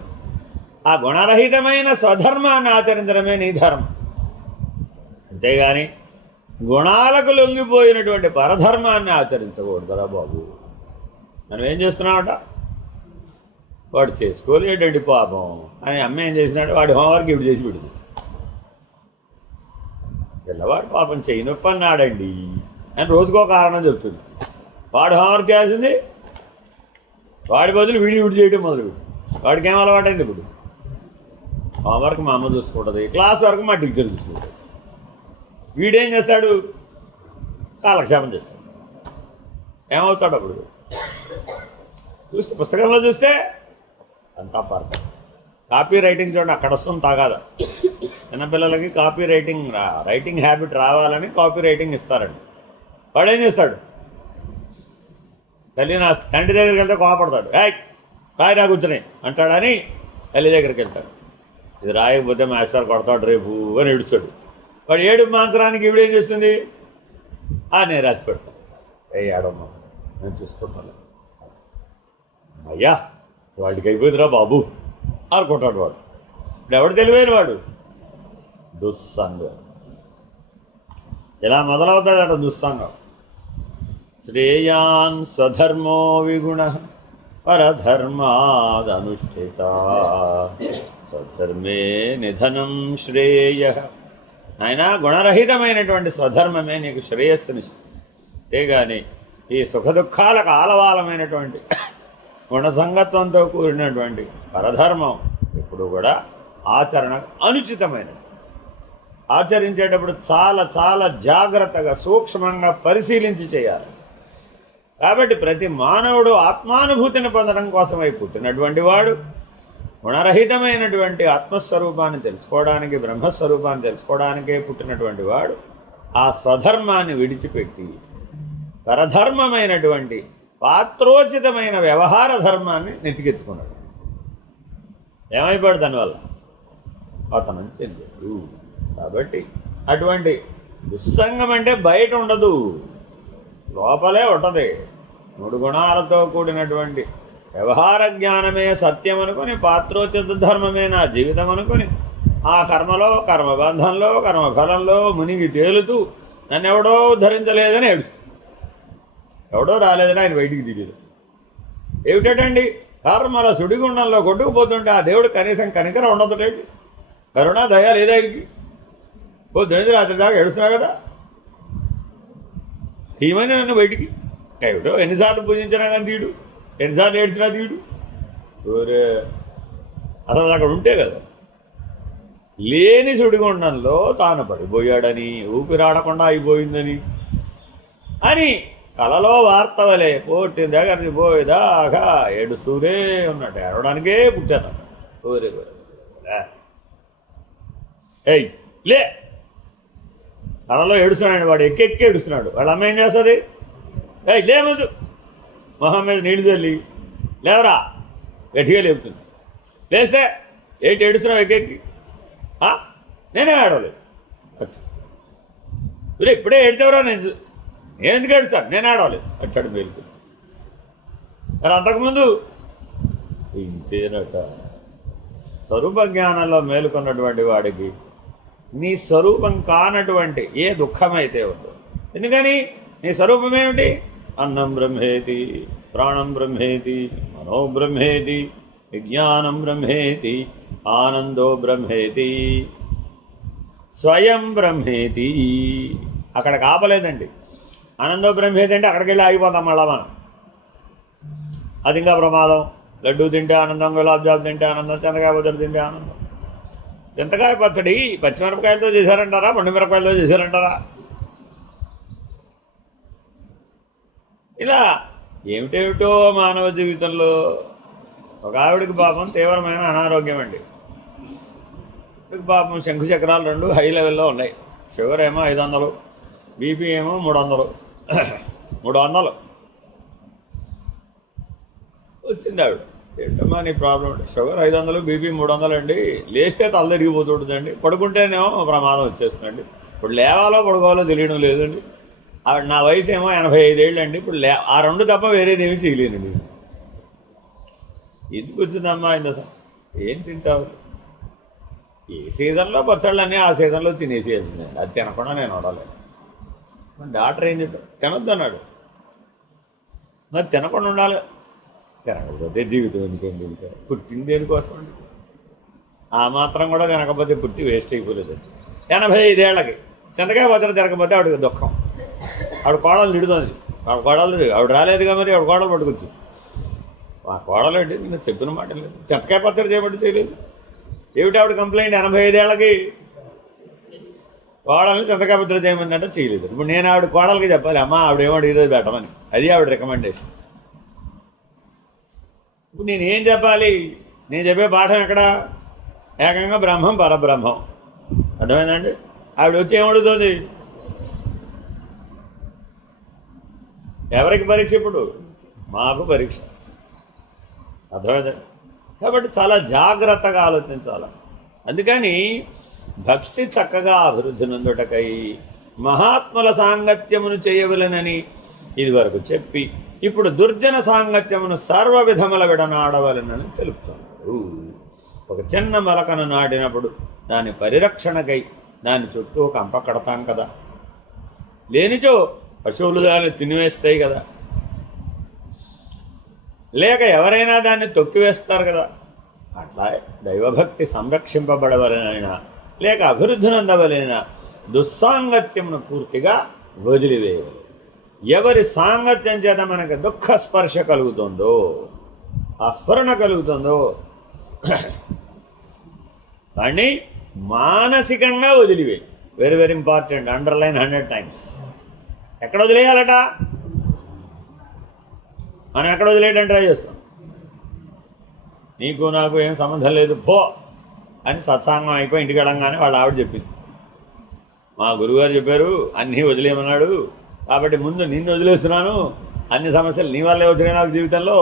ఆ గుణరహితమైన స్వధర్మాన్ని ఆచరించడమే నీ ధర్మం. అంతేగాని గుణాలకు లొంగిపోయినటువంటి పరధర్మాన్ని ఆచరించకూడదురా బాబు. మనం ఏం చేస్తున్నామట, వాడు చేసుకోలేడండి పాపం అని అమ్మ ఏం చేసినాడు, వాడి హోంవర్క్ ఇప్పుడు చేసి పెడుతుంది. పిల్లవాడు పాపం చెయ్యి నొప్పి అన్నాడండి అని రోజుకో కారణం చెప్తుంది. వాడు హోంవర్క్ చేయాల్సింది వాడి బదులు వీడి విడి చేయడం మొదలుపెట్టి. వాడికి ఏం అలవాటైంది, ఇప్పుడు హోంవర్క్ మా అమ్మ చూసుకుంటుంది, క్లాస్ వరకు మా టీచర్ చూసుకుంటుంది. వీడేం చేస్తాడు, కాలక్షేపం చేస్తాడు. ఏమవుతాడు అప్పుడు చూస్తే, పుస్తకంలో చూస్తే అంతా పర్ఫెక్ట్. కాపీ రైటింగ్ చూడండి, అక్కడ వస్తుంది తగాదా. చిన్నపిల్లలకి కాపీ రైటింగ్ హ్యాబిట్ రావాలని కాపీ రైటింగ్ ఇస్తారండి. వాడు ఏం చేస్తాడు, తండ్రి దగ్గరికి వెళ్తే కోపడతాడు, రాయిరా కూర్చొని అంటాడని తల్లి దగ్గరికి వెళ్తాడు. ఇది రాయకపోతే మాస్టర్ కొడతాడు రేపు అని ఏడుస్తాడు. వాడు ఏడు మాంసరానికి ఇవిడేం చేస్తుంది, నేను రాసి పెడతాను, ఏడమ్మా నేను చూసుకుంటాను, అయ్యా వాడికి అయిపోయిందిరా బాబు అనుకుంటాడు. వాడు ఇప్పుడు ఎవడు తెలివైన వాడు, దుస్సంగం. ఇలా మొదలవుతాడట దుస్సంగం. శ్రేయాన్ స్వధర్మో విగుణ పరధర్మాదనుష్ఠిత స్వధర్మే నిధనం శ్రేయ. ఆయన గుణరహితమైనటువంటి స్వధర్మమే నీకు శ్రేయస్సునిస్తుంది. అంతేగాని ఈ సుఖదుఖాలకు ఆలవాలమైనటువంటి గుణసంగత్వంతో కూడినటువంటి పరధర్మం ఎప్పుడు కూడా ఆచరణ అనుచితమైనది. ఆచరించేటప్పుడు చాలా చాలా జాగ్రత్తగా సూక్ష్మంగా పరిశీలించి చేయాలి. కాబట్టి ప్రతి మానవుడు ఆత్మానుభూతిని పొందడం కోసమై పుట్టినటువంటి వాడు గుణరహితమైనటువంటి ఆత్మస్వరూపాన్ని తెలుసుకోవడానికి, బ్రహ్మస్వరూపాన్ని తెలుసుకోవడానికే పుట్టినటువంటి వాడు ఆ స్వధర్మాన్ని విడిచిపెట్టి పరధర్మమైనటువంటి పాత్రోచితమైన వ్యవహార ధర్మాన్ని నెత్తికెత్తుకున్నాడు. ఏమైపోయాడు దానివల్ల, పతనం చెందాడు. కాబట్టి అటువంటి దుస్సంగం అంటే బయట ఉండదు, లోపలే ఉంటుంది. 3 గుణాలతో కూడినటువంటి వ్యవహార జ్ఞానమే సత్యం అనుకొని, పాత్రోచిత ధర్మమే నా జీవితం అనుకొని, ఆ కర్మలో, కర్మబంధంలో, కర్మఫలంలో మునిగి తేలుతూ నన్ను ఎవడో ఉద్ధరించలేదని ఏడుస్తుంది. ఎవడో రాలేదని ఆయన బయటికి దిగలేదు. ఏమిటండి, కర్మల సుడిగుండంలో కొట్టుకుపోతుంటే ఆ దేవుడు కనీసం కనికరం ఉండదుటేంటి, కరుణ దయ లేదా ఆయనకి? పొద్దున్నది రాత్రి దాకా ఏడుస్తున్నావు కదా, తీయమని నన్ను బయటికి. ఏమిటో ఎన్నిసార్లు పూజించినా కానీ తీయడు, ఎన్నిసార్లు ఏడ్చినా తీయడు. ఓరే అసలు అక్కడ ఉంటే కదా, లేని సుడిగుండంలో తాను పడిపోయాడని, ఊపిరాడకుండా అయిపోయిందని అని కలలో వార్త వలే పోటీ దగ్గర పోయేదాకా ఏడుస్తూనే ఉన్నట్టు, ఏడవడానికే పుట్టాను. ఓరే ఏయ్ లే, కలలో ఏడుస్తున్నాడు వాడు, ఎక్కెక్కి ఏడుస్తున్నాడు. వాళ్ళ అమ్మ ఏం చేస్తుంది, ఏయ్ లే ముందు, మొహం మీద నీళ్ళు చల్లి లేవరా గట్టిగా లేపుతుంది. లేస్తే ఏంటి ఏడుస్తున్నావు ఎక్కెక్కి, నేనే ఆడవలేదు. ఇప్పుడే ఏడ్చావురా, నేను ఎందుకు ఏడుస్తాను, నేను ఆడవలేదు అట్టాడు మేలుకు. మరి అంతకుముందు ఇంతేనట. స్వరూప జ్ఞానంలో మేలుకున్నటువంటి వాడికి నీ స్వరూపం కానటువంటి ఏ దుఃఖమైతే ఉందో, ఎందుకని నీ స్వరూపం ఏమిటి, అన్నం బ్రహ్మేతి, ప్రాణం బ్రహ్మేతి, మనో బ్రహ్మేతి, విజ్ఞానం బ్రహ్మేతి, ఆనందో బ్రహ్మేతి, స్వయం బ్రహ్మేతి. అక్కడికి ఆపలేదండి. ఆనందో బ్రహ్మేతి అంటే అక్కడికి వెళ్ళి ఆగిపోతాం మళ్ళా మనం. అది ఇంకా ప్రమాదం. లడ్డూ తింటే ఆనందం, గులాబ్ జామ్ తింటే ఆనందం, చింతకాయ పచ్చడి తింటే ఆనందం. చింతకాయ పచ్చడి పచ్చిమిరపకాయలతో చేశారంటారా, పండుమిరపకాయలతో చేశారంటారా? ఇలా ఏమిటేమిటో మానవ జీవితంలో. ఒక ఆవిడికి పాపం తీవ్రమైన అనారోగ్యం అండి. పాపం శంకు చక్రాలు 2 హై లెవెల్లో ఉన్నాయి. షుగర్ ఏమో 500, బీపీ ఏమో 300 వచ్చింది. ఆవిడ ఏంటమ్మా నీ ప్రాబ్లం అంటే, షుగర్ 500, బీపీ 300 అండి. లేస్తే తల తిరిగిపోతుంటుందండి, పడుకుంటేనేమో ప్రమాదం వచ్చేస్తుందండి. ఇప్పుడు లేవాలో పడుకోవాలో తెలియడం లేదండి. ఆవిడ నా వయసు ఏమో 85 ఏళ్ళు అండి. ఇప్పుడు ఆ 2 తప్ప వేరేదేమీ చేయలేనండి. ఎందుకు వచ్చిందమ్మా ఇంత సమస్య, ఏం తింటావు? ఏ సీజన్లో పచ్చళ్ళన్నీ ఆ సీజన్లో తినేసేయాల్సిందే, అది తినకుండా నేను వడలేదు. డాక్టర్ ఏం చెప్పాడు? తినొద్దు అన్నాడు. మరి తినకుండా ఉండాలి. తినకపోతే జీవితం ఎందుకండి? ఇంకా పుట్టింది దేనికోసం అండి? ఆ మాత్రం కూడా తినకపోతే పుట్టి వేస్ట్ అయిపోలేదు. 85 ఏళ్ళకి చింతకాయ పచ్చడి తినకపోతే ఆవిడకి దుఃఖం. ఆవిడ కోడలు తిడుతుంది. ఆవిడ రాలేదుగా, మరి ఆవిడ కోడలు పట్టుకొచ్చింది. ఆ కోడలు ఏంటి, నేను చెప్పిన మాట లేదు, చింతకాయ పచ్చడి చేయబట్టి చేయలేదు. ఏమిటి ఆవిడ కంప్లైంట్? 85 ఏళ్ళకి కోడల్ని చింతకాయ పచ్చడి చేయమంటే చేయలేదు. ఇప్పుడు నేను ఆవిడ కోడలకి చెప్పాలి, అమ్మ ఆవిడ ఏమో అడిగేది పెట్టమని. అది ఆవిడ రికమెండేషన్. ఇప్పుడు నేనేం చెప్పాలి? నేను చెప్పే పాఠం ఎక్కడ? ఏకంగా బ్రహ్మం పరబ్రహ్మం. అర్థమైందండి? ఆవిడ వచ్చి ఏమడుగుతుంది? ఎవరికి పరీక్ష? ఇప్పుడు మాకు పరీక్ష. అర్థమైందండి? కాబట్టి చాలా జాగ్రత్తగా ఆలోచించాలి. అందుకని భక్తి చక్కగా అభివృద్ధి నందుటకై మహాత్ముల సాంగత్యమును చేయవలెనని ఇదివరకు చెప్పి, ఇప్పుడు దుర్జన సాంగత్యమును సర్వ విధముల విడనాడవలెనని తెలుపుతున్నారు. ఒక చిన్న మొలకను నాటినప్పుడు దాని పరిరక్షణకై దాని చుట్టూ ఒక కంప కడతాం కదా, లేనిచో పశువులు దాన్ని తినివేస్తాయి కదా, లేక ఎవరైనా దాన్ని తొక్కివేస్తారు కదా. అట్లా దైవభక్తి సంరక్షింపబడవలనైనా లేక అభివృద్ధి నందవలైనా దుస్సాంగత్యమును పూర్తిగా వదిలివేయవలెను. ఎవరి సాంగత్యం చేత మనకి దుఃఖ స్పర్శ కలుగుతుందో, ఆ స్ఫురణ కలుగుతుందో కానీ మానసికంగా వదిలివేయి. Very very important. Underline 100 times. ఎక్కడ వదిలేయాలట? మనం ఎక్కడ వదిలేయడానికి ట్రై చేస్తాం. నీకు నాకు ఏం సంబంధం లేదు పో అని సత్సాంగం అయిపోయి ఇంటికి వెళ్ళంగానే వాళ్ళ ఆవిడ చెప్పింది, మా గురువుగారు చెప్పారు అన్నీ వదిలేయమన్నాడు, కాబట్టి ముందు నిన్ను వదిలేస్తున్నాను, అన్ని సమస్యలు నీ వల్లే వచ్చినాయి, నాకు జీవితంలో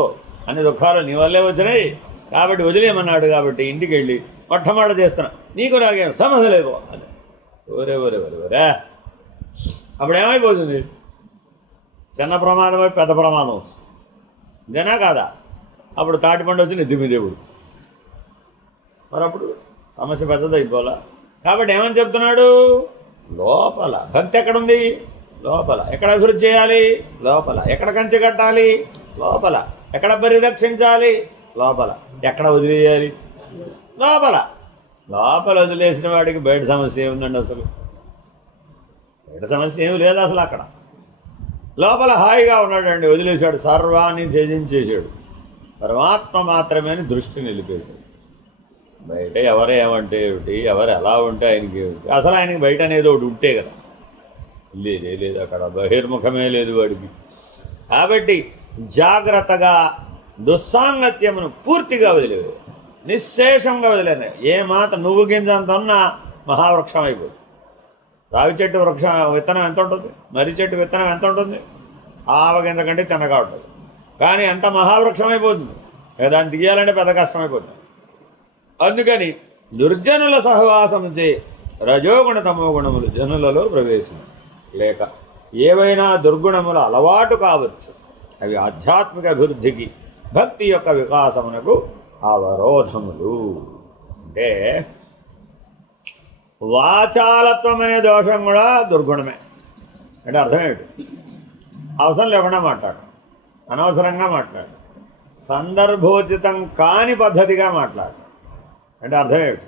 అన్ని దుఃఖాలు నీ వల్లే వచ్చినాయి, కాబట్టి వదిలేయమన్నాడు, కాబట్టి ఇంటికి వెళ్ళి మొట్టమొదట చేస్తున్నా, నీకు నాకేం సమస్య లేదు అని. ఒరే ఒరే ఒరే ఒరే అప్పుడు ఏమైపోతుంది? చిన్న ప్రమాదం అయి పెద్ద ప్రమాదం వస్తుంది. ఇదేనా కాదా? అప్పుడు తాటిపండు వచ్చి నెత్తి మీద దేవుడు, మరి అప్పుడు సమస్య పెద్దది అయిపోలా. కాబట్టి ఏమని చెప్తున్నాడు? లోపల భక్తి ఎక్కడుంది? లోపల. ఎక్కడ అభివృద్ధి చేయాలి? లోపల. ఎక్కడ కంచె కట్టాలి? లోపల. ఎక్కడ పరిరక్షించాలి? లోపల. ఎక్కడ వదిలేయాలి? లోపల. లోపల వదిలేసిన వాడికి బయట సమస్య ఏముందండి? అసలు బయట సమస్య ఏమి లేదు అసలు. అక్కడ లోపల హాయిగా ఉన్నాడండి, వదిలేశాడు, సర్వాన్ని త్యజించేశాడు, పరమాత్మ మాత్రమే అని దృష్టి నిలిపేశాడు. బయట ఎవరు ఏమంటే ఏమిటి, ఎవరు ఎలా ఉంటే ఆయనకి ఏమిటి? అసలు ఆయనకి బయట అనేది ఒకటి ఉంటే కదా, లేదే లేదు, అక్కడ బహిర్ముఖమే లేదు వాడికి. కాబట్టి జాగ్రత్తగా దుస్సాంగత్యమును పూర్తిగా వదిలేవు, నిశ్శేషంగా వదిలేను. ఏమాత్రం నువ్వు గింజంత ఉన్నా మహావృక్షం అయిపోతుంది. రావి చెట్టు విత్తనం ఎంత ఉంటుంది? మర్రి చెట్టు విత్తనం ఎంత ఉంటుంది? ఆవగింజ కంటే చిన్నగా ఉంటుంది, కానీ ఎంత మహావృక్షం అయిపోతుంది. దాన్ని తీయాలంటే పెద్ద కష్టమైపోతుంది. అందుకని దుర్జనుల సహవాసము చే రజోగుణ తమో గుణములు జనులలో ప్రవేశించు, లేక ఏవైనా దుర్గుణముల అలవాటు కావచ్చు, అవి ఆధ్యాత్మిక అభివృద్ధికి భక్తి యొక్క వికాసమునకు అవరోధములు. అంటే వాచాలత్వం అనే దోషం కూడా దుర్గుణమే. అంటే అర్థం ఏమిటి? అవసరం లేకుండా మాట్లాడు, అనవసరంగా మాట్లాడు, సందర్భోచితం కాని పద్ధతిగా మాట్లాడు. అంటే అర్థం ఏమిటి?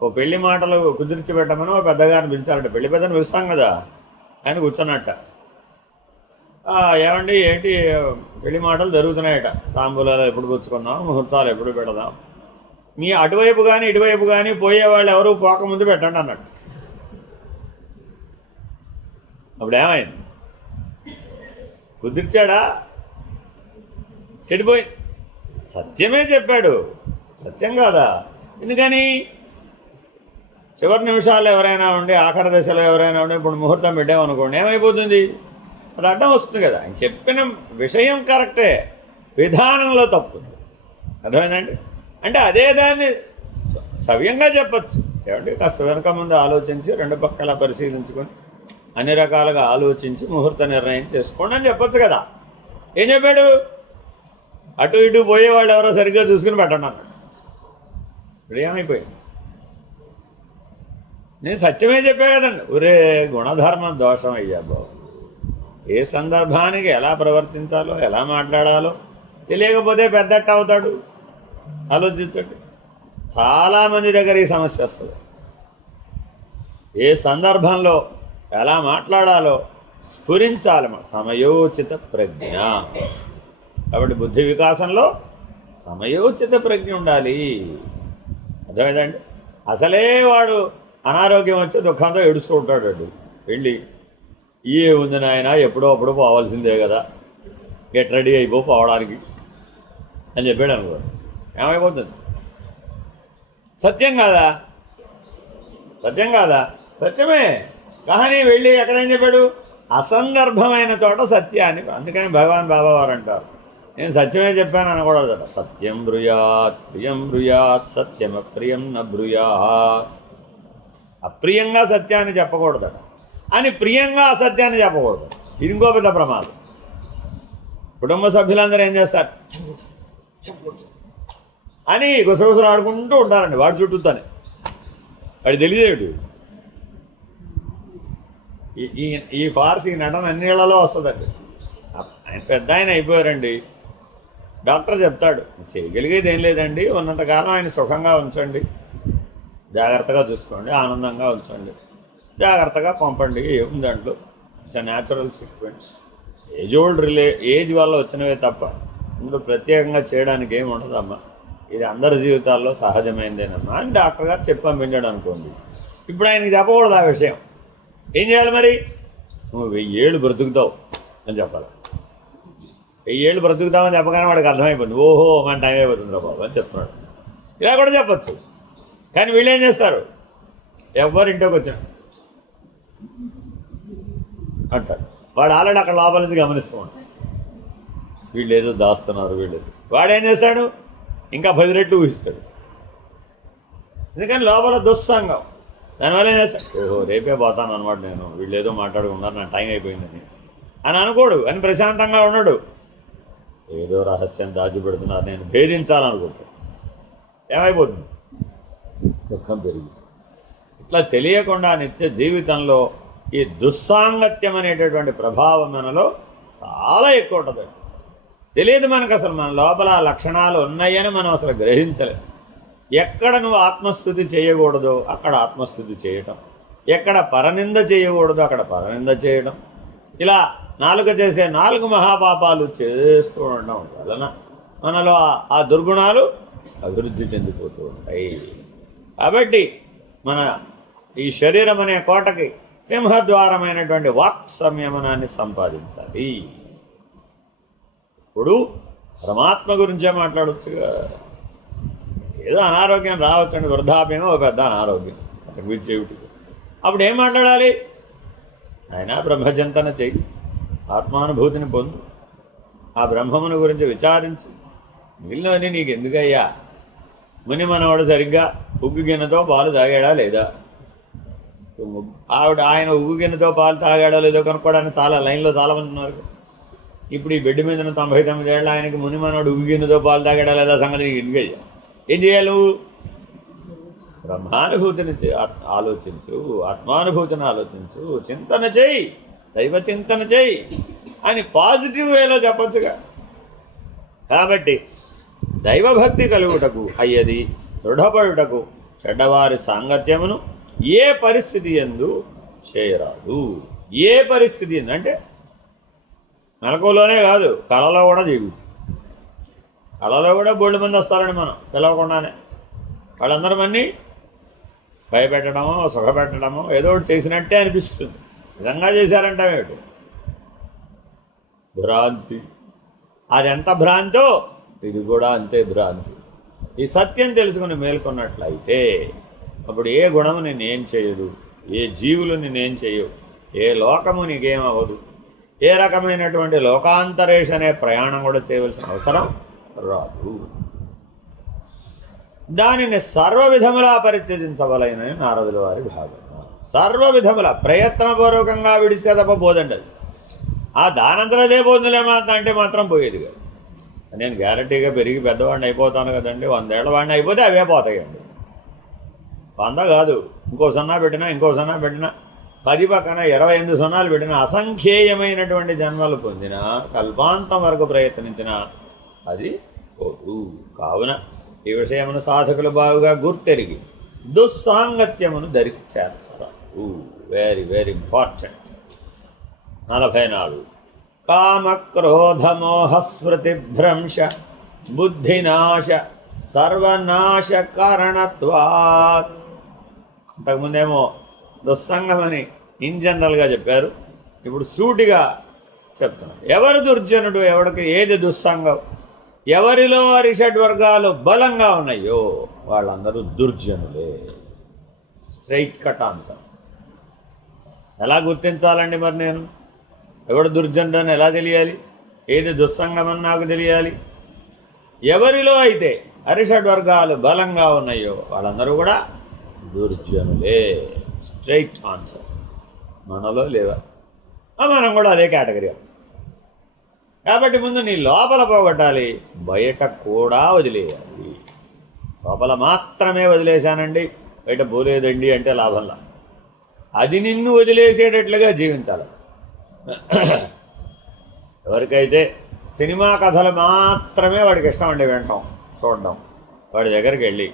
ఓ పెళ్లి మాటలు కుదిర్చి పెట్టమని ఓ పెద్దగారిని పిలిచారంట. పెళ్లి పెద్దని పిలుస్తాం కదా, ఆయన కూర్చున్నట్ట, ఏమండి ఏంటి పెళ్లి మాటలు జరుగుతున్నాయట, తాంబూలాలు ఎప్పుడు పుచ్చుకుందాం, ముహూర్తాలు ఎప్పుడు పెడదాం, మీ అటువైపు కానీ ఇటువైపు కానీ పోయేవాళ్ళు ఎవరు పోకముందు పెట్టండి అన్నట్టు. అప్పుడు ఏమైంది? కుదిర్చాడా? చెడిపోయింది. సత్యమే చెప్పాడు, సత్యం కాదా? ఎందుకని? చివరి నిమిషాల్లో ఎవరైనా ఉండి, ఆఖరి దశలో ఎవరైనా ఉండి ఇప్పుడు ముహూర్తం పెట్టామనుకోండి, ఏమైపోతుంది? అది అడ్డం వస్తుంది కదా. ఆయన చెప్పిన విషయం కరెక్టే, విధానంలో తప్పు. అర్థమైందండి? అంటే అదే దాన్ని సవ్యంగా చెప్పచ్చు. ఏమంటే కాస్త వెనక ముందు ఆలోచించి, రెండు పక్కల పరిశీలించుకొని, అన్ని రకాలుగా ఆలోచించి ముహూర్త నిర్ణయం చేసుకోండి అని చెప్పచ్చు కదా. ఏం చెప్పాడు? అటు ఇటు పోయేవాళ్ళు ఎవరో సరిగ్గా చూసుకుని పెట్టండి అన్నాడు. ఇప్పుడు ఏమైపోయింది? నేను సత్యమే చెప్పా కదండి. ఒరే గుణధర్మం దోషం అయ్యా బాబు. ఏ సందర్భానికి ఎలా ప్రవర్తించాలో, ఎలా మాట్లాడాలో తెలియకపోతే పెద్దట్ట అవుతాడు. ఆలోచించండి. చాలామంది దగ్గర ఈ సమస్య వస్తుంది. ఏ సందర్భంలో ఎలా మాట్లాడాలో స్ఫురించాలి. సమయోచిత ప్రజ్ఞ. కాబట్టి బుద్ధి వికాసంలో సమయోచిత ప్రజ్ఞ ఉండాలి. అర్థమైందండి? అసలే వాడు అనారోగ్యం వచ్చి దుఃఖంతో ఏడుస్తూ ఉంటాడు. వెళ్ళి ఏ ఉంది నాయన, ఎప్పుడో అప్పుడు పోవాల్సిందే కదా, గెట్ రెడీ పోవడానికి అని చెప్పాడు అనుకో, ఏమైపోతుంది? సత్యం కాదా? సత్యం కాదా? సత్యమే. కానీ వెళ్ళి ఎక్కడేం చెప్పాడు? అసందర్భమైన చోట సత్యాన్ని. అందుకని భగవాన్ బాబా వారు అంటారు, నేను సత్యమే చెప్పాను అనకూడదట. సత్యం బ్రూయాత్ ప్రియం బ్రూయాత్ సత్యం అప్రియం న బ్రూయాత్. అప్రియంగా సత్యాన్ని చెప్పకూడదట, అని ప్రియంగా అసత్యాన్ని చెప్పకూడదు. ఇది ఇంకో పెద్ద ప్రమాదం. కుటుంబ సభ్యులందరూ ఏం చేస్తారు? అని గుసగుసలు ఆడుకుంటూ ఉంటారండి వాడి చుట్టూతానే. వాడి తెలియదేమిటి? ఈ ఫార్స్, ఈ నటన అన్నిళ్లలో వస్తుందండి. ఆయన పెద్ద ఆయన అయిపోయారండి. డాక్టర్ చెప్తాడు, చేయగలిగేది ఏం లేదండి, ఉన్నంతకాలం ఆయన సుఖంగా ఉంచండి, జాగ్రత్తగా చూసుకోండి, ఆనందంగా ఉంచండి, జాగ్రత్తగా పంపండి. ఏముంది దాంట్లో? It's a natural sequence. Age వల్ల వచ్చినవే తప్ప ఇందులో ప్రత్యేకంగా చేయడానికి ఏమి ఉండదమ్మా, ఇది అందరి జీవితాల్లో సహజమైందేనమ్మా అని డాక్టర్ గారు చెప్పి పంపించాడు అనుకోండి. ఇప్పుడు ఆయనకి చెప్పకూడదు ఆ విషయం. ఏం చేయాలి మరి? నువ్వు 1000 ఏళ్ళు బ్రతుకుతావు అని చెప్పాలి. 1000 ఏళ్ళు బ్రతుకుతామని చెప్పగానే వాడికి అర్థమైపోయింది, ఓహో మన టైం అయిపోతుందిరా బాబు అని చెప్తున్నాడు. ఇలా కూడా చెప్పచ్చు. కానీ వీళ్ళు ఏం చేస్తారు? ఎవరు ఇంట్లోకి వచ్చిన అంటాడు. వాడు ఆల్రెడీ అక్కడ లోపల నుంచి గమనిస్తూ ఉంటాడు, వీళ్ళు ఏదో దాస్తున్నారు, వీళ్ళు. వాడేం చేస్తాడు? ఇంకా 10 రెట్లు ఊహిస్తాడు. ఎందుకని లోపల దుస్సంగం. దానివల్ల ఏం చేస్తాడు? ఓహో రేపే పోతాను అనమాట నేను, వీళ్ళు ఏదో మాట్లాడుకున్నారు, నా టైం అయిపోయిందని అని అనుకోడు. అని ప్రశాంతంగా ఉన్నాడు. ఏదో రహస్యం దాచిపెడుతున్నారు, నేను భేదించాలనుకుంటాడు. ఏమైపోతుంది? దుఃఖం పెరిగి. ఇట్లా తెలియకుండా నిత్య జీవితంలో ఈ దుస్సాంగత్యం అనేటటువంటి ప్రభావం మనలో చాలా ఎక్కువ ఉంటుంది. తెలియదు మనకు అసలు మన లోపల లక్షణాలు ఉన్నాయని మనం అసలు గ్రహించలేము. ఎక్కడ నువ్వు ఆత్మస్థుతి చేయకూడదో అక్కడ ఆత్మస్థుతి చేయటం, ఎక్కడ పరనింద చేయకూడదో అక్కడ పరనింద చేయడం, ఇలా నాలుక చేసే 4 మహాపాపాలు చేస్తూ ఉండడం వలన మనలో ఆ దుర్గుణాలు అభివృద్ధి చెందిపోతూ ఉంటాయి. కాబట్టి మన ఈ శరీరం అనే కోటకి సింహద్వారమైనటువంటి వాక్ సంయమనాన్ని సంపాదించాలి. ఇప్పుడు పరమాత్మ గురించే మాట్లాడవచ్చుగా. ఏదో అనారోగ్యం రావచ్చండి, వృద్ధాప్యమో ఒక పెద్ద అనారోగ్యం, అతనికి విచ్చేవిటి. అప్పుడు ఏం మాట్లాడాలి? ఆయన బ్రహ్మచింతన చెయ్యి, ఆత్మానుభూతిని పొందు, ఆ బ్రహ్మముని గురించి విచారించి, మిగిలినవన్నీ నీకు ఎందుకయ్యా? ముని మనవాడు సరిగ్గా ఉగ్గు గిన్నెతో పాలు తాగాడా లేదా? ఆయన ఉగ్గు గిన్నెతో పాలు తాగాడో లేదో కనుక్కోవడానికి చాలా లైన్లో చాలామంది ఉన్నారు. ఇప్పుడు ఈ బెడ్ మీద 99 ఏళ్ళ ఆయనకి ముని మనవాడు ఉగ్గు గిన్నెతో పాలు తాగాడా లేదా సంగతి నీకు ఎందుకయ్యా? ఏం చేయాలి? నువ్వు బ్రహ్మానుభూతిని ఆలోచించు, ఆత్మానుభూతిని ఆలోచించు, చింతన చేయి, దైవ చింతన చేయి అని పాజిటివ్ వేలో చెప్పచ్చుగా. కాబట్టి దైవభక్తి కలుగుటకు అయ్యది దృఢపడుటకు చెడ్డవారి సాంగత్యమును ఏ పరిస్థితి యందు చేయరాదు. ఏ పరిస్థితి అంటే మెలకువలోనే కాదు, కళలో కూడా చేయదు. కళలో కూడా బోల్డ్ మంది వస్తారని మనం పిలవకుండానే. వాళ్ళందరూ మన్ని భయపెట్టడమో సుఖపెట్టడమో ఏదో ఒకటి చేసినట్టే అనిపిస్తుంది. నిజంగా చేశారంటావేమిటి? భ్రాంతి. అది ఎంత భ్రాంతో ఇది కూడా అంతే భ్రాంతి. ఈ సత్యం తెలుసుకుని మేల్కొన్నట్లయితే అప్పుడు ఏ గుణము నేనేం చేయదు, ఏ జీవులు నేనేం చేయవు, ఏ లోకము నీకేమవ్వదు, ఏ రకమైనటువంటి లోకాంతరేష్ అనే ప్రయాణం కూడా చేయవలసిన అవసరం రాదు. దానిని సర్వవిధములా పరిత్యజించవలైనని నారదుల వారి భావన. సర్వవిధముల ప్రయత్నపూర్వకంగా విడిస్తే తప్ప పోదండి అది. ఆ దానంతరదే పోతుందిలే అంటే మాత్రం పోయేది కాదు. నేను గ్యారంటీగా పెరిగి పెద్దవాడిని అయిపోతాను కదండి, 100 ఏళ్ల వాడిని అయిపోతే అవే పోతాయండి. 100 కాదు, ఇంకో 0 పెట్టినా, ఇంకో 0 పెట్టినా, 10 పక్కన 28 సున్నాలు పెట్టిన అసంఖ్యేయమైనటువంటి జన్మలు పొందిన కల్పాంతం వరకు ప్రయత్నించిన అది పోదు. కావున ఈ విషయమును సాధకులు బాగుగా గుర్తెరిగి దుస్సాంగత్యమును దరికి చేర్చరాదు. Very very important. 44 కామక్రోధమోహస్మృతిభ్రంశ బుద్ధినాశ సర్వనాశకరణత్వాత్. అంతకుముందేమో దుస్సంగమని ఇన్ జనరల్గా చెప్పారు, ఇప్పుడు సూటిగా చెప్తున్నారు. ఎవరు దుర్జనుడు, ఎవరికి ఏది దుస్సంగం, ఎవరిలో అరిషడ్వర్గాలు బలంగా ఉన్నాయో వాళ్ళందరూ దుర్జనులే. Straight cut answer. ఎలా గుర్తించాలండి మరి నేను? ఎవడు దుర్జనుడు అని ఎలా తెలియాలి? ఏది దుస్సంగమని నాకు తెలియాలి? ఎవరిలో అయితే అరిషడ్వర్గాలు బలంగా ఉన్నాయో వాళ్ళందరూ కూడా దుర్జనులే. Straight answer. మనలో లేవా? మనం కూడా అదే కేటగిరీ. కాబట్టి ముందు నీ లోపల పోగొట్టాలి, బయట కూడా వదిలేయాలి. లోపల మాత్రమే వదిలేశానండి, బయట పోలేదండి అంటే లాభంలా. అది నిన్ను వదిలేసేటట్లుగా జీవించాలి. ఎవరికైతే సినిమా కథలు మాత్రమే వాడికి ఇష్టం అండి వినటం, చూడడం, వాడి దగ్గరికి వెళ్ళి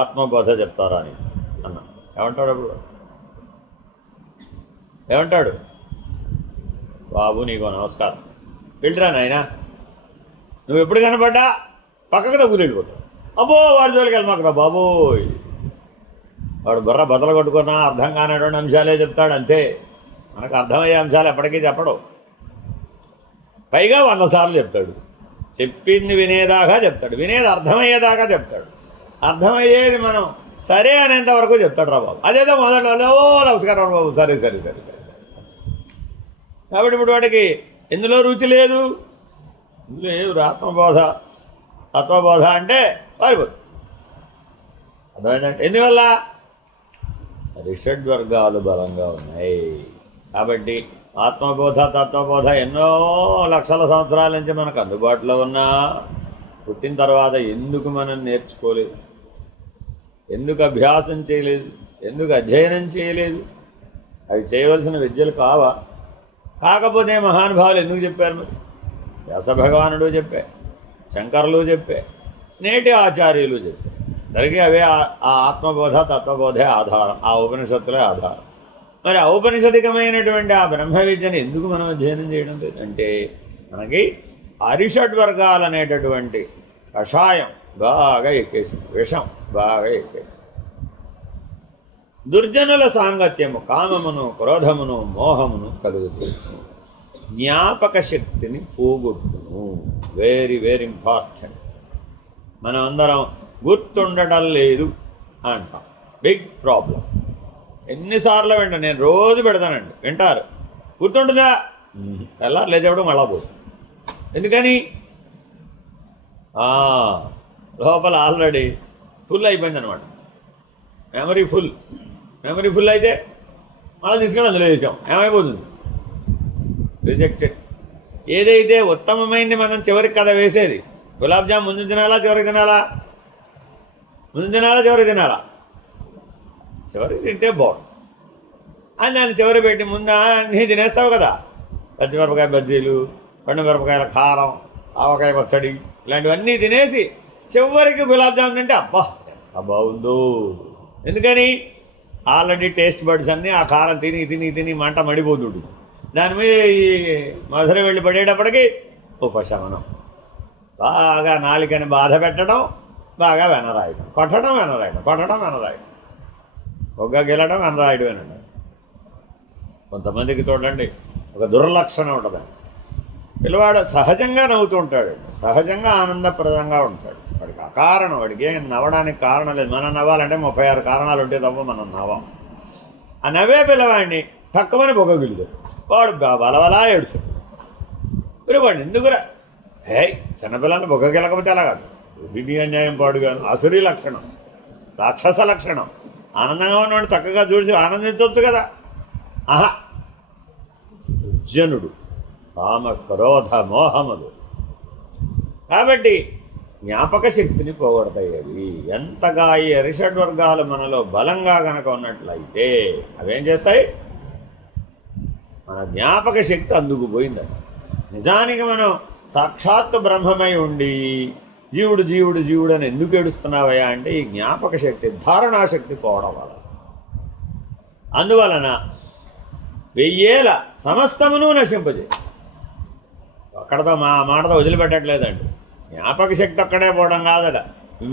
ఆత్మబోధ చెప్తారా అని అన్నా, ఏమంటాడు? అప్పుడు ఏమంటాడు? బాబు నీకు నమస్కారం, వెళ్ళిరా నాయనా, నువ్వు ఎప్పుడు కనపడ్డా పక్కకు తగ్గులు వెళ్ళిపోతావు. అబ్బో వాడి జోలికి వెళ్ళమాకరా బాబోయ్. వాడు బుర్ర బతలు కొట్టుకున్నా అర్థం కానటువంటి అంశాలే చెప్తాడు అంతే. మనకు అర్థమయ్యే అంశాలు ఎప్పటికీ చెప్పడు. పైగా 100 సార్లు చెప్తాడు. చెప్పింది వినేదాకా చెప్తాడు, వినేది అర్థమయ్యేదాకా చెప్తాడు. అర్థమయ్యేది మనం సరే అనేంత వరకు చెప్తాడు రా బాబు. అదేదో మొదట్లో ఓ నమస్కారం బాబు, సరే సరే సరే సరే. కాబట్టి ఇప్పుడు వాడికి ఎందులో రుచి లేదు, ఇందులో ఏది ఆత్మబోధ తత్వబోధ అంటే వారిపోతుంది. అర్థమైందంటే ఎందువల్ల? రిషడ్వర్గాలు బలంగా ఉన్నాయి. కాబట్టి ఆత్మబోధ తత్వబోధ ఎన్నో లక్షల సంవత్సరాల నుంచి మనకు అందుబాటులో ఉన్నా పుట్టిన తర్వాత ఎందుకు మనం నేర్చుకోలేదు, ఎందుకు అభ్యాసం చేయలేదు, ఎందుకు అధ్యయనం చేయలేదు? అవి చేయవలసిన విద్యలు కావా? కాకపోతే మహానుభావులు ఎందుకు చెప్పారు? మరి వ్యాసభగవానుడు చెప్పే, శంకరులు చెప్పే, నేటి ఆచార్యులు చెప్పే, దానికి అవే ఆ ఆత్మబోధ తత్వబోధే ఆధారం, ఆ ఉపనిషత్తులే ఆధారం. మరి ఔపనిషదికమైనటువంటి ఆ బ్రహ్మ విద్యను ఎందుకు మనం అధ్యయనం చేయడం లేదంటే మనకి అరిషడ్వర్గాలు అనేటటువంటి కషాయం బాగా ఎక్కేసింది, విషం బాగా ఎక్కేసింది. దుర్జనుల సాంగత్యము కామమును క్రోధమును మోహమును కలుగుతుంది, జ్ఞాపక శక్తిని పోగొట్టును. Very very important. మనం అందరం గుర్తుండటం లేదు అంటాం, బిగ్ ప్రాబ్లం. ఎన్నిసార్లు వింటాను నేను, రోజు పెడతానండి, వింటారు. గుర్తుంటుందా? ఎలా లేచేపడం మళ్ళా పోతుంది. ఎందుకని? లోపల ఆల్రెడీ ఫుల్ అయిపోయింది అనమాట. Memory full. మెమరీ ఫుల్ అయితే మళ్ళీ తీసుకెళ్ళి అందులో వేసాం, ఏమైపోతుంది? రిజెక్టెడ్. ఏదైతే ఉత్తమమైంది మనం చివరికి కదా వేసేది. గులాబ్ జామ్ ముందు తినాలా చివరికి తినాలా? ముందు తినాలా చివరికి తినాలా? చివరికి తింటే బాగుంటుంది. అని దాన్ని చివరి పెట్టి ముందు అన్నీ తినేస్తావు కదా. పచ్చిమిరపకాయ బజ్జీలు, పండు మిరపకాయల కారం, ఆవకాయ పచ్చడి, ఇలాంటివన్నీ తినేసి చివరికి గులాబ్ జామ్ తింటే అబ్బా ఎంత బాగుందో. ఎందుకని? ఆల్రెడీ టేస్ట్ బడ్స్ అన్నీ ఆ కారం తిని తిని తిని మంట మడిపోతుడు. దాని మీద ఈ మధుర వెళ్ళి పడేటప్పటికి ఉపశమనం. బాగా నాలికని బాధ పెట్టడం, బాగా వెనరాయడం, కొట్టడం వెనరాయడం, కొట్టడం వెనరాయడం, ఒగ్గ గెలడం వెనరాయడమేనండి. కొంతమందికి చూడండి ఒక దుర్లక్షణం ఉంటుంది. పిల్లవాడు సహజంగా నవ్వుతూ ఉంటాడు, సహజంగా ఆనందప్రదంగా ఉంటాడు. వాడికి అకారణం, వాడికి ఏం నవ్వడానికి కారణం లేదు. మనం నవ్వాలంటే 36 కారణాలు ఉంటే తప్ప మనం నవ్వం. ఆ నవ్వే పిల్లవాడిని తక్కువని బొగ్గగిలుతాడు, వాడు బలవలా ఏడుస్తాడు. మీరు వాడిని ఎందుకురా చిన్నపిల్లల్ని బొగ్గగిలకపోతే ఎలా కాదు? విధి అన్యాయం పాడుగాను, అసురీ లక్షణం, రాక్షస లక్షణం. ఆనందంగా ఉన్నవాడు చక్కగా చూసి ఆనందించవచ్చు కదా. ఆహా, దుర్జనుడు, కామ క్రోధ మోహములు. కాబట్టి జ్ఞాపక శక్తిని పోగొడతాయి. అవి ఎంతగా ఈ అరిషడ్వర్గాలు మనలో బలంగా కనుక ఉన్నట్లయితే అవేం చేస్తాయి, మన జ్ఞాపక శక్తి అందుకు పోయిందండి. నిజానికి మనం సాక్షాత్తు బ్రహ్మమై ఉండి జీవుడు జీవుడు జీవుడు అని ఎందుకు ఏడుస్తున్నావయ్యా అంటే ఈ జ్ఞాపక శక్తి ధారణాశక్తి పోవడం వల్ల. అందువలన 1000 సమస్తమును నశింపజేయి. అక్కడతో మా మాటతో వదిలిపెట్టట్లేదండి. జ్ఞాపక శక్తి అక్కడే పోవడం కాదట,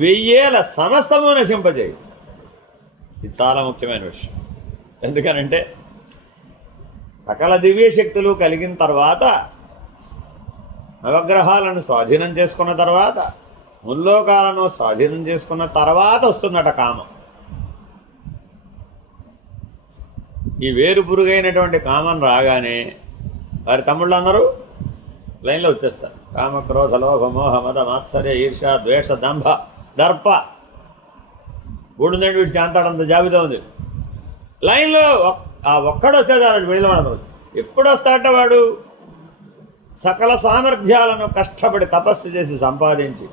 1000 సమస్తము నశింపజేయి. ఇది చాలా ముఖ్యమైన విషయం. ఎందుకనంటే సకల దివ్య శక్తులు కలిగిన తర్వాత, నవగ్రహాలను స్వాధీనం చేసుకున్న తర్వాత, ముల్లోకాలను స్వాధీనం చేసుకున్న తర్వాత వస్తుందట కామం. ఈ వేరు పురుగైనటువంటి కామం రాగానే వారి తమ్ముళ్ళందరూ లైన్లో వచ్చేస్తారు. కామ క్రోధ లోభ మోహ మద మాత్సర్య ఈర్ష ద్వేష దంభ దర్ప గూడుందండి, వీడు చాంతాడంత జాబితా ఉంది. లైన్లో ఒక్కడు వస్తే చాలు వెళ్ళి ఎప్పుడు వస్తాడట వాడు సకల సామర్థ్యాలను కష్టపడి తపస్సు చేసి సంపాదించి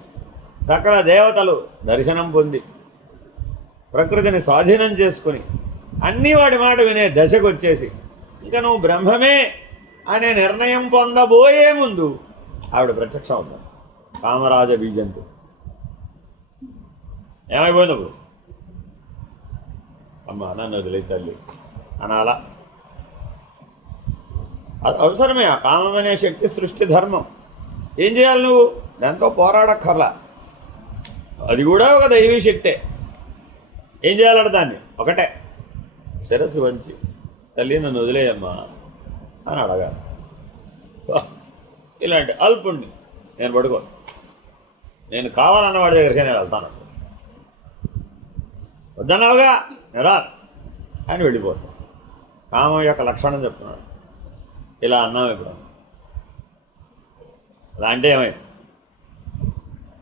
సకల దేవతలు దర్శనం పొంది ప్రకృతిని స్వాధీనం చేసుకుని అన్నీ వాడి మాట వినే దశకు వచ్చేసి ఇంకా నువ్వు బ్రహ్మమే అనే నిర్ణయం పొందబోయే ముందు ఆవిడ ప్రత్యక్షం అవుతాడు కామరాజ బీజంతో. ఏమైపోయింది అప్పుడు? అమ్మ నన్ను వదిలే తల్లి అనాలా? అది అవసరమే. ఆ కామం అనే శక్తి సృష్టి ధర్మం. ఏం చేయాలి నువ్వు? దాంతో పోరాడక్కర్లా. అది కూడా ఒక దైవీ శక్తే. ఏం చేయాలంటే దాన్ని ఒకటే, శిరస్సు వంచి తల్లి నన్ను వదిలేయమ్మా అని అడగాలి. ఇలాంటి అల్పుణ్ణి నేను పడుకోను, నేను కావాలన్న వాడి దగ్గరికి నేను వెళ్తాను, వద్దన్నావుగా రా అని వెళ్ళిపోతాను. కామం యొక్క లక్షణం చెప్తున్నాడు. ఇలా అన్నాం ఇప్పుడు, అలా అంటే ఏమైంది?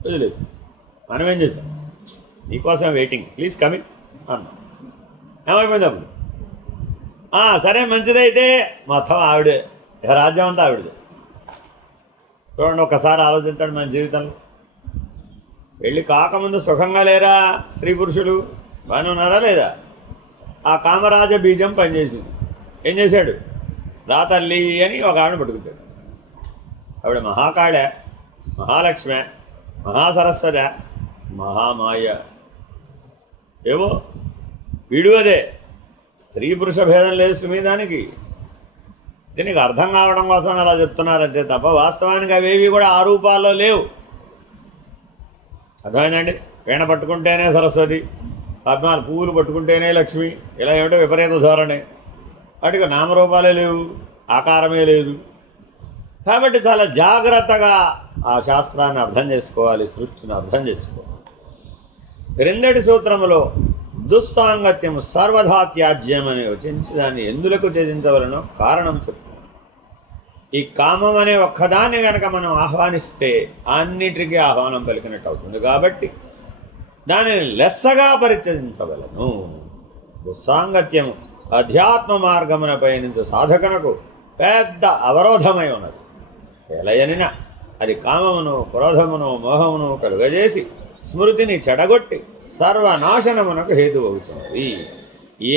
వదిలేసి మనం ఏం చేసాం, నీకోసం వెయిటింగ్, ప్లీజ్ కమింగ్ అన్నాం. ఏమైపోయింది అప్పుడు? సరే మంచిదైతే మొత్తం ఆవిడే, రాజ్యం అంతా ఆవిడదే. చూడండి, ఒక్కసారి ఆలోచించండి. మన జీవితంలో వెళ్ళి కాకముందు సుఖంగా లేరా స్త్రీ పురుషులు? బాగానే ఉన్నారా లేదా? ఆ కామరాజ బీజం పనిచేసింది. ఏం చేశాడు? రా తల్లి అని ఒక ఆవిడ పట్టుకుతాడు. ఆవిడ మహాకాళ, మహాలక్ష్మి, మహాసరస్వత, మహామాయ, ఏవో వీడు అదే. స్త్రీ పురుష భేదం లేదు సుమీదానికి. దీనికి అర్థం కావడం కోసం అలా చెప్తున్నారంతే తప్ప వాస్తవానికి అవేవి కూడా ఆ రూపాల్లో లేవు. అర్థమైందండి? వీణ పట్టుకుంటేనే సరస్వతి, పద్మాలు పువ్వులు పట్టుకుంటేనే లక్ష్మి, ఇలా ఏమిటో విపరీత ధోరణి. వాటికి నామరూపాలే లేవు, ఆకారమే లేదు. కాబట్టి చాలా జాగ్రత్తగా ఆ శాస్త్రాన్ని అర్థం చేసుకోవాలి, సృష్టిని అర్థం చేసుకోవాలి. క్రిందటి సూత్రములో దుస్సాంగత్యం సర్వధా త్యాజ్యం అని వచించి దాన్ని ఎందులకు త్యజించవలనో కారణం చెప్తున్నాం. ఈ కామం అనే ఒక్కదాన్ని కనుక మనం ఆహ్వానిస్తే అన్నిటికీ ఆహ్వానం పలికినట్టు అవుతుంది. కాబట్టి దానిని లెస్సగా పరిత్యజించవలను. దుస్సాంగత్యము అధ్యాత్మ మార్గమున పయనించు సాధకునకు పెద్ద అవరోధమై ఉన్నది. ఎలయనిన అది కామమును క్రోధమును మోహమును కలుగజేసి స్మృతిని చెడగొట్టి సర్వనాశనమునకు హేతు అవుతున్నది.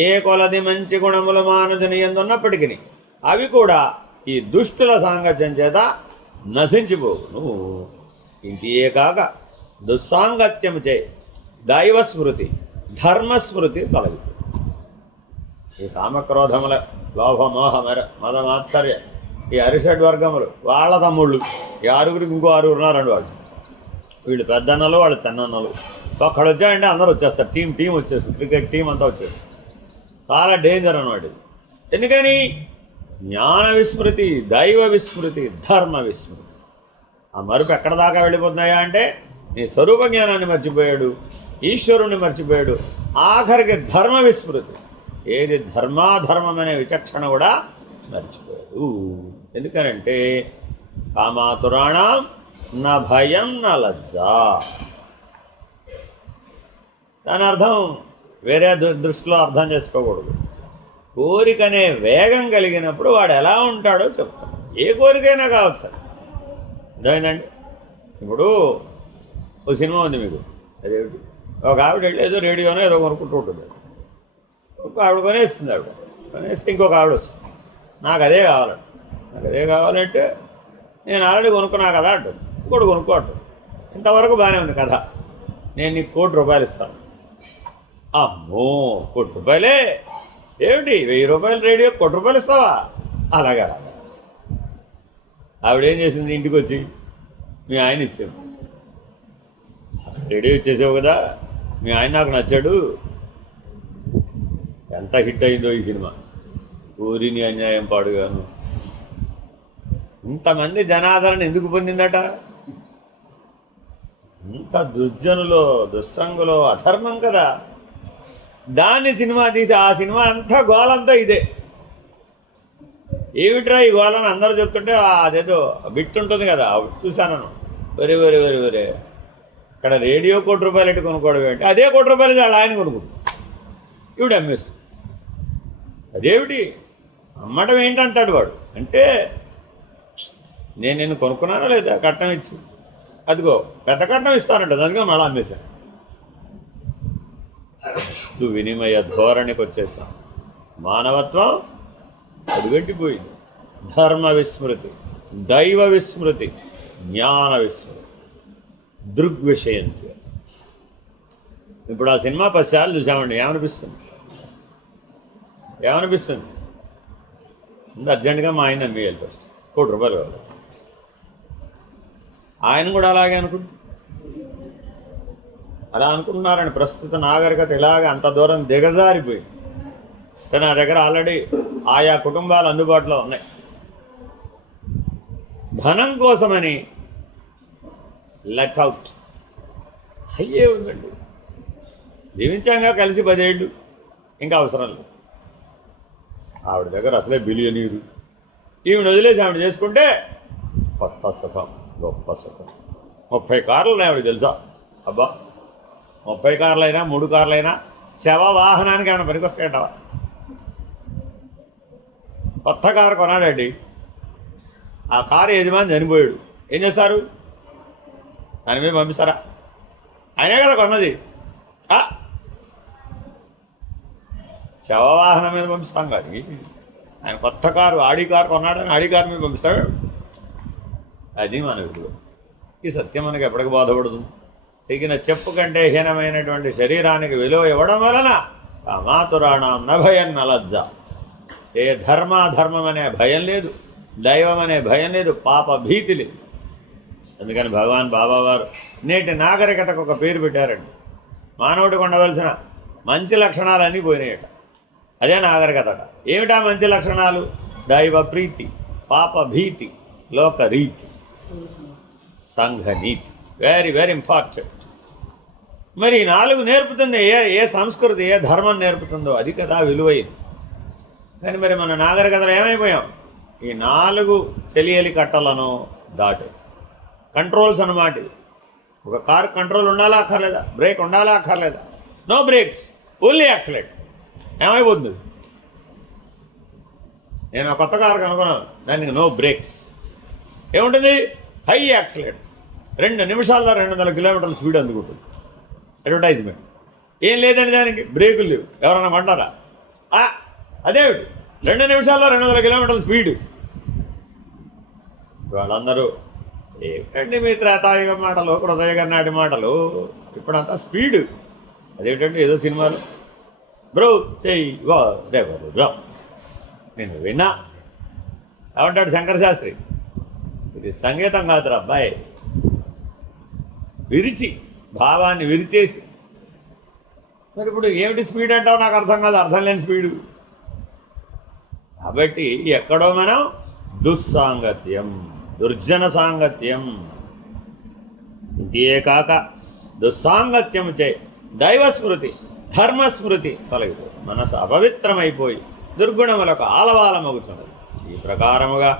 ఏ కొలది మంచి గుణములు మానవుని యందున్నప్పటికీ అవి కూడా ఈ దుష్టుల సాంగత్యం చేత నశించిపోవును. ఇంటియే కాక దుస్సాంగత్యము చే దైవస్మృతి ధర్మస్మృతి తొలగిపోతుంది. ఈ కామక్రోధముల లోభమోహ మద మాత్సర్య ఈ అరిషడ్వర్గములు వాళ్ళ తమ్ముళ్ళు, ఈ ఆరుగురికి ఇంకో 6 ఉన్నారండి. వీళ్ళు పెద్దన్నలు, వాళ్ళు చిన్నన్నలు. ఒక్కడు వచ్చాడంటే అందరూ వచ్చేస్తారు. టీం వచ్చేస్తుంది, క్రికెట్ టీం అంతా వచ్చేస్తుంది. చాలా డేంజర్ అన్నమాట ఇది. ఎందుకని? జ్ఞాన విస్మృతి, దైవ విస్మృతి, ధర్మ విస్మృతి. ఆ మరుపు ఎక్కడ దాకా వెళ్ళిపోతున్నాయా అంటే నీ స్వరూప జ్ఞానాన్ని మర్చిపోయాడు, ఈశ్వరుణ్ణి మర్చిపోయాడు, ఆఖరికి ధర్మ విస్మృతి. ఏది ధర్మాధర్మం అనే విచక్షణ కూడా మర్చిపోయాడు. ఎందుకనంటే కామాతురాణం నా భయం నా లజ్జ. దాని అర్థం వేరే దృష్టిలో అర్థం చేసుకోకూడదు. కోరికనే వేగం కలిగినప్పుడు వాడు ఎలా ఉంటాడో చెప్తాడు. ఏ కోరికైనా కావచ్చు. అర్థమైందండి? ఇప్పుడు ఒక సినిమా ఉంది మీకు, అదేమిటి, ఒక ఆవిడ వెళ్ళి ఏదో రేడియోనో ఏదో కొనుక్కుంటూ ఉంటుంది. ఒక ఆవిడ కొనేస్తుంది, ఆవిడ కొనేస్తే ఇంకొక ఆవిడ వస్తుంది, నాకు అదే కావాలండి, నాకు అదే కావాలంటే నేను ఆల్రెడీ కొనుక్కున్నా కదా అంటుంది, ఇంకోటి కొనుక్కోవటం. ఇంతవరకు బాగానే ఉంది కథ. నేను నీకు ₹1,00,00,000 ఇస్తాను. అమ్మో, ₹1,00,00,000? ఏమిటి, ₹1,000 రేడియో ₹1,00,00,000 ఇస్తావా? అలాగా. ఆవిడేం చేసింది, ఇంటికి వచ్చి మీ ఆయన ఇచ్చాడు, రేడియో ఇచ్చేసావు కదా, మీ ఆయన నాకు నచ్చాడు. ఎంత హిట్ అయిందో ఈ సినిమా, ఊరిని అన్యాయం పాడుగాను. ఇంతమంది జనాదరణ ఎందుకు పొందిందట? ఇంత దుర్జనులో, దుస్సంగులో, అధర్మం కదా. దాన్ని సినిమా తీసి ఆ సినిమా అంతా గోలంతా ఇదే. ఏమిట్రా ఈ గోళని అందరూ చెప్తుంటే అదేదో బిట్ ఉంటుంది కదా, చూశాను. వరే వరే వరే వరే, ఇక్కడ రేడియో ₹1,00,00,000 ఎట్టి కొనుక్కోవడం ఏంటి, అదే ₹1,00,00,000 వాళ్ళు ఆయన కొనుక్కుంటుంది, ఇవిడు అమ్మేస్తుంది. అదేమిటి అమ్మటం ఏంటంటాడు వాడు. అంటే నేను నిన్ను కొనుక్కున్నానా లేదా, కట్నం ఇచ్చి, అదిగో పెద్ద కట్నం ఇస్తానంట, అందుకే మళ్ళీ అమ్మేశాను. వస్తు వినిమయ ధోరణికి వచ్చేసాం. మానవత్వం అడుగట్టిపోయింది. ధర్మ విస్మృతి, దైవ విస్మృతి, జ్ఞాన విస్మృతి, దృగ్విషయం. ఇప్పుడు ఆ సినిమా 10 సార్లు చూసామండి, ఏమనిపిస్తుంది? ఏమనిపిస్తుంది? అర్జెంటుగా మా ఆయన అమ్మేయాలి, ఫస్ట్ ₹1,00,00,000 కావాలి. ఆయన కూడా అలాగే అలా అనుకుంటున్నారని ప్రస్తుత నాగరికత ఇలాగ అంత దూరం దిగజారిపోయింది. నా దగ్గర ఆల్రెడీ ఆయా కుటుంబాలు అందుబాటులో ఉన్నాయి. ధనం కోసమని లెట్ అవుట్ అయ్యే ఉందండి. జీవించాంగా కలిసి 10 ఏళ్ళు, ఇంకా అవసరం లేదు. ఆవిడ దగ్గర అసలే బిలియనీరు, ఈవిడ వదిలేసి ఆవిడ చేసుకుంటే కొత్త సుఖం, గొప్ప సుఖం. 30 కార్లు ఉన్నాయి ఆవిడ, తెలుసా? అబ్బా, 30 కార్లైనా 3 కార్లైనా శవ వాహనానికి ఏమైనా పనికొస్తాయంటావా? కొత్త కారు కొన్నాడండి, ఆ కారు యజమాని చనిపోయాడు, ఏం చేస్తారు? దాని మీద పంపిస్తారా? ఆయనే కదా కొన్నది. శవవాహనం మీద పంపిస్తాం కానీ ఆయన కొత్త కారు, ఆడి కారు కొన్నాడని ఆడి కారు మీద పంపిస్తాడు. అది మన విలువ. ఈ సత్యం మనకి ఎప్పటికి బాధపడదు. తెగిన చెప్పు కంటే హీనమైనటువంటి శరీరానికి విలువ ఇవ్వడం వలన మాతురాణం నభయం నలజ్జ. ఏ ధర్మాధర్మం అనే భయం లేదు, దైవం అనే భయం లేదు, పాప భీతి లేదు. అందుకని భగవాన్ బాబావారు నేటి నాగరికతకు ఒక పేరు పెట్టారండి. మానవుడికి ఉండవలసిన మంచి లక్షణాలన్నీ పోయినాయట. అదే నాగరికత. ఏమిటా మంచి లక్షణాలు? దైవ ప్రీతి, పాప భీతి, లోకరీతి, సంఘనీతి. Very very important. మరి ఈ 4 నేర్పుతుంది ఏ సంస్కృతి, ఏ ధర్మం నేర్పుతుందో అది కదా విలువైంది. కానీ మరి మన నాగరికతలో ఏమైపోయాం? ఈ 4 చెలియలి కట్టలను దాటేసి కంట్రోల్స్ అన్నమాట. ఒక కారు కంట్రోల్ ఉండాలా అక్కర్లేదా? బ్రేక్ ఉండాలా అక్కర్లేదా? No brakes, only accelerate. ఏమైపోతుంది? నేను ఆ కొత్త కారు కనుక్కున్నాను, దానికి నో బ్రేక్స్. ఏముంటుంది? High accelerate. 2 నిమిషాల్లో 200 కిలోమీటర్ల స్పీడ్ అందుకుంటుంది. అడ్వర్టైజ్మెంట్ ఏం లేదండి, దానికి బ్రేకులు లేవు. ఎవరన్నా కొంటారా? అదేమిటి 2 నిమిషాల్లో 200 కిలోమీటర్ల స్పీడ్? వాళ్ళందరూ ఏమిటండి మీ త్రేతాయుగం మాటలు, హృదయగర్ నాటి మాటలు, ఇప్పుడంతా స్పీడ్. అదేమిటండి ఏదో సినిమాలు బ్రో చెయ్యి రేపు నేను విన్నా ఏమంటాడు శంకర శాస్త్రి, ఇది సంగీతం కాదురా అబ్బాయి, విరిచి భావాన్ని విరిచేసి. మరి ఇప్పుడు ఏమిటి స్పీడ్ అంటావు? నాకు అర్థం కాదు, అర్థం లేని స్పీడు. కాబట్టి ఎక్కడో మనం దుస్సాంగత్యం, దుర్జన సాంగత్యం, ఇంతే కాక దుస్సాంగత్యం చే దైవస్మృతి, ధర్మస్మృతి తొలగిపోయి మనసు అపవిత్రమైపోయి దుర్గుణములకు ఆలవాలమగుతున్నది. ఈ ప్రకారముగా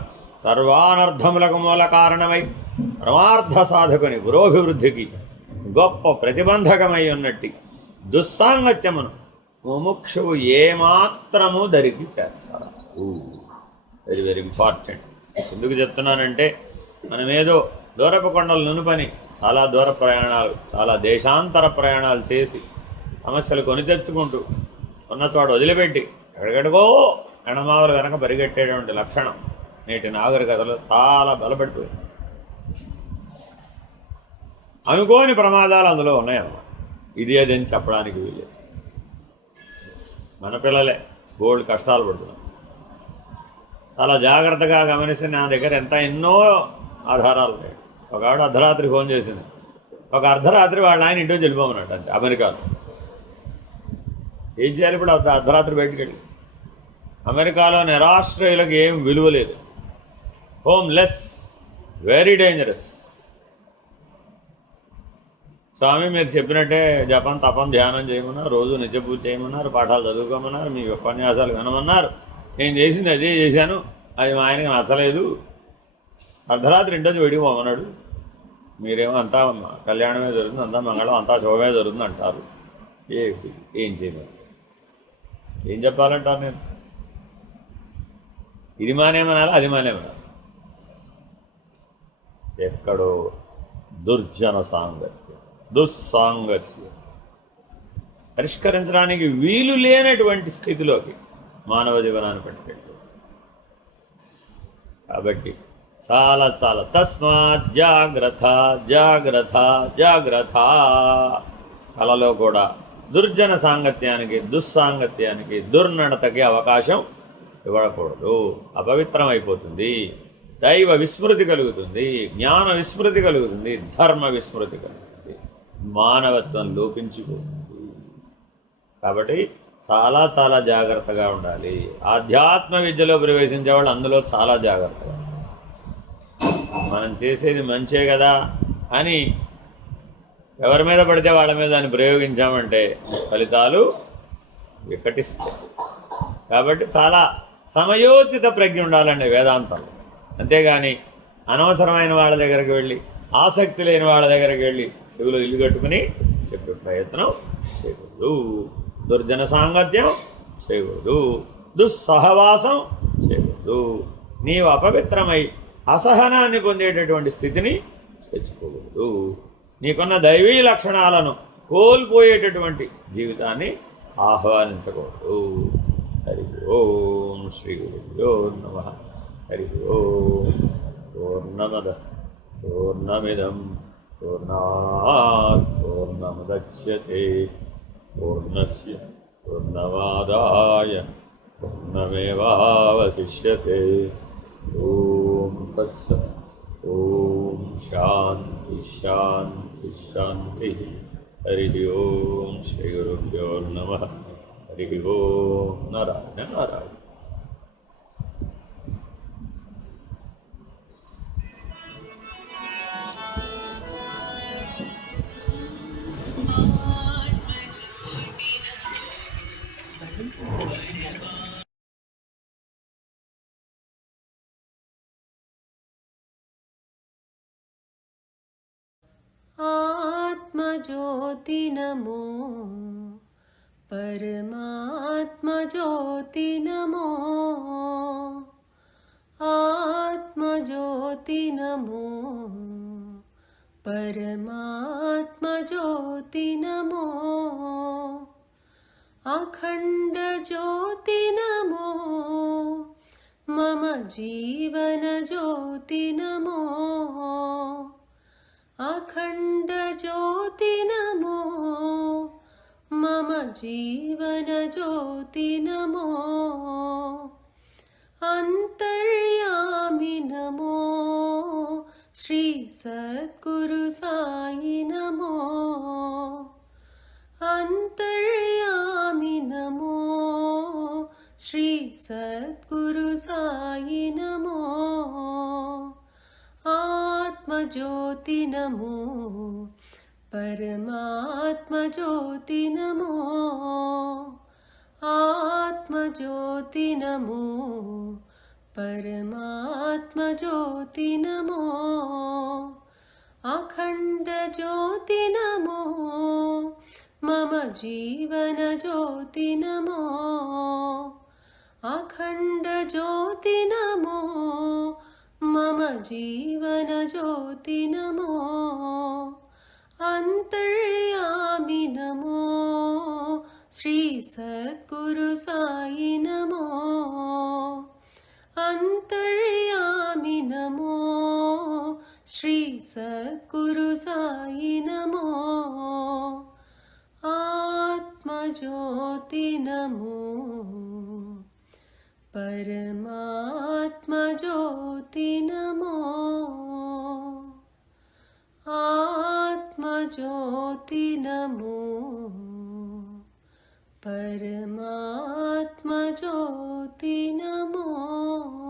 సర్వానర్థములకు మూల కారణమై పరమార్థ సాధకుని పురోభివృద్ధికి గొప్ప ప్రతిబంధకమై ఉన్నట్టు దుస్సాంగత్యమును ముముక్షువు ఏమాత్రము దరికి చేర్చాలి. Very very important. ఎందుకు చెప్తున్నానంటే మనమేదో దూరపు కొండలు నునుపని చాలా దూర ప్రయాణాలు, చాలా దేశాంతర ప్రయాణాలు చేసి సమస్యలు కొని తెచ్చుకుంటూ ఉన్న చోట వదిలిపెట్టి ఎక్కడికెక్కడికో ఎండమావులు వెనక పరిగెట్టేటువంటి లక్షణం నేటి నాగరికతలో చాలా బలపడిపోయింది. అనుకోని ప్రమాదాలు అందులో ఉన్నాయన్నమాట. ఇది అదని చెప్పడానికి వీలేదు. మన పిల్లలే బోల్డ్ కష్టాలు పడుతున్నాం. చాలా జాగ్రత్తగా గమనిస్తే నా దగ్గర ఎన్నో ఆధారాలు ఉన్నాయి. ఒక ఆవిడ అర్ధరాత్రి ఫోన్ చేసింది. ఒక అర్ధరాత్రి వాళ్ళ ఆయన ఇంటికి వెళ్ళిపోమన్నట్టు అంతే, అమెరికాలో. ఏం చేయాలి ఇప్పుడు? అర్ధరాత్రి బయటికి వెళ్ళి అమెరికాలో నిరాశ్రయులకు ఏం విలువ లేదు. Homeless, very dangerous. స్వామి మీరు చెప్పినట్టే జపం తపం ధ్యానం చేయమన్నారు, రోజు నిత్య పూజ చేయమన్నారు, పాఠాలు చదువుకోమన్నారు, మీ ఉపన్యాసాలు వినమన్నారు. నేను చేసింది అదే చేశాను, అది మా ఆయనకి నచ్చలేదు. అర్ధరాత్రి ఇంటి వెడిపోమన్నాడు. మీరేమో అంతా కళ్యాణమే జరుగుతుంది, అంతా మంగళం, అంతా శుభమే జరుగుతుంది అంటారు. ఏం చేయమని ఏం చెప్పాలంటారు? నేను ఇది మానేమనాలి, అది మానేమనాలి. ఎక్కడో దుర్జన సాంగత్యం, దుస్సాంగత్యం పరిష్కరించడానికి వీలు లేనటువంటి స్థితిలోకి మానవ జీవనాన్ని పట్టుకెళ్ళి. కాబట్టి చాలా చాలా తస్మాత్ జాగ్రత్త జాగ్రత్త జాగ్రత్త. కళలో కూడా దుర్జన సాంగత్యానికి, దుస్సాంగత్యానికి, దుర్నడతకి అవకాశం ఇవ్వకూడదు. అపవిత్రమైపోతుంది. దైవ విస్మృతి కలుగుతుంది, జ్ఞాన విస్మృతి కలుగుతుంది, ధర్మ విస్మృతి కలుగుతుంది, మానవత్వం లోపించిపోతుంది. కాబట్టి చాలా చాలా జాగ్రత్తగా ఉండాలి. ఆధ్యాత్మ విద్యలో ప్రవేశించే వాళ్ళు అందులో చాలా జాగ్రత్తగా. మనం చేసేది మంచే కదా అని ఎవరి మీద పడితే వాళ్ళ మీద దాన్ని ప్రయోగించామంటే ఫలితాలు వికటిస్తాయి. కాబట్టి చాలా సమయోచిత ప్రజ్ఞ ఉండాలండి వేదాంతంలో. అంతేగాని అనవసరమైన వాళ్ళ దగ్గరికి వెళ్ళి, ఆసక్తి లేని వాళ్ళ దగ్గరికి వెళ్ళి చెవిలో ఇల్లు కట్టుకుని చెప్పే ప్రయత్నం చేయకూడదు. దుర్జన సాంగత్యం చేయకూడదు, దుస్సహవాసం చేయకూడదు. నీవు అపవిత్రమై అసహనాన్ని పొందేటటువంటి స్థితిని తెచ్చుకోకూడదు. నీకున్న దైవీ లక్షణాలను కోల్పోయేటటువంటి జీవితాన్ని ఆహ్వానించకూడదు. హరి ఓం శ్రీ గురుభ్యో నమః. హరి ఓం. పూర్ణమద పూర్ణమిదం పూర్ణాత్ పూర్ణముదచ్యతే పూర్ణస్య పూర్ణమాదాయ పూర్ణమేవావశిష్యతే. ఓం తత్సత్. ఓం శాంతి శాంతి శాంతి. హరి ఓం శ్రీ గురుభ్యో నమః. హరి ఓం. నారాయణ నారాయణ. आत्मज्योति नमो परमात्मज्योति नमो आत्मज्योति नमो परमात्मज्योति नमो अखंड ज्योति नमो मम जीवन ज्योति नमो अखंड ज्योति नमो मम जीवन ज्योति नमो अंतर्यामि नमो श्री सद्गुरु साई नमो अंतर्यामि नमो श्री सद्गुरु साई नमो आत्मज्योति नमो परमात्मज्योति नमो आत्मज्योति नमो परमात्मज्योति नमो अखंड ज्योति नमो मम जीवन ज्योति नमो अखंड ज्योति नमो मम जीवन ज्योति नमो अंतर्यामी नमो श्री सद्गुरु साई नमो अंतर्यामी नमो श्री सद्गुरु साई नमो आत्मज्योति नमो परमात्मा ज्योति नमो आत्मा ज्योति नमो परमात्मा ज्योति नमो।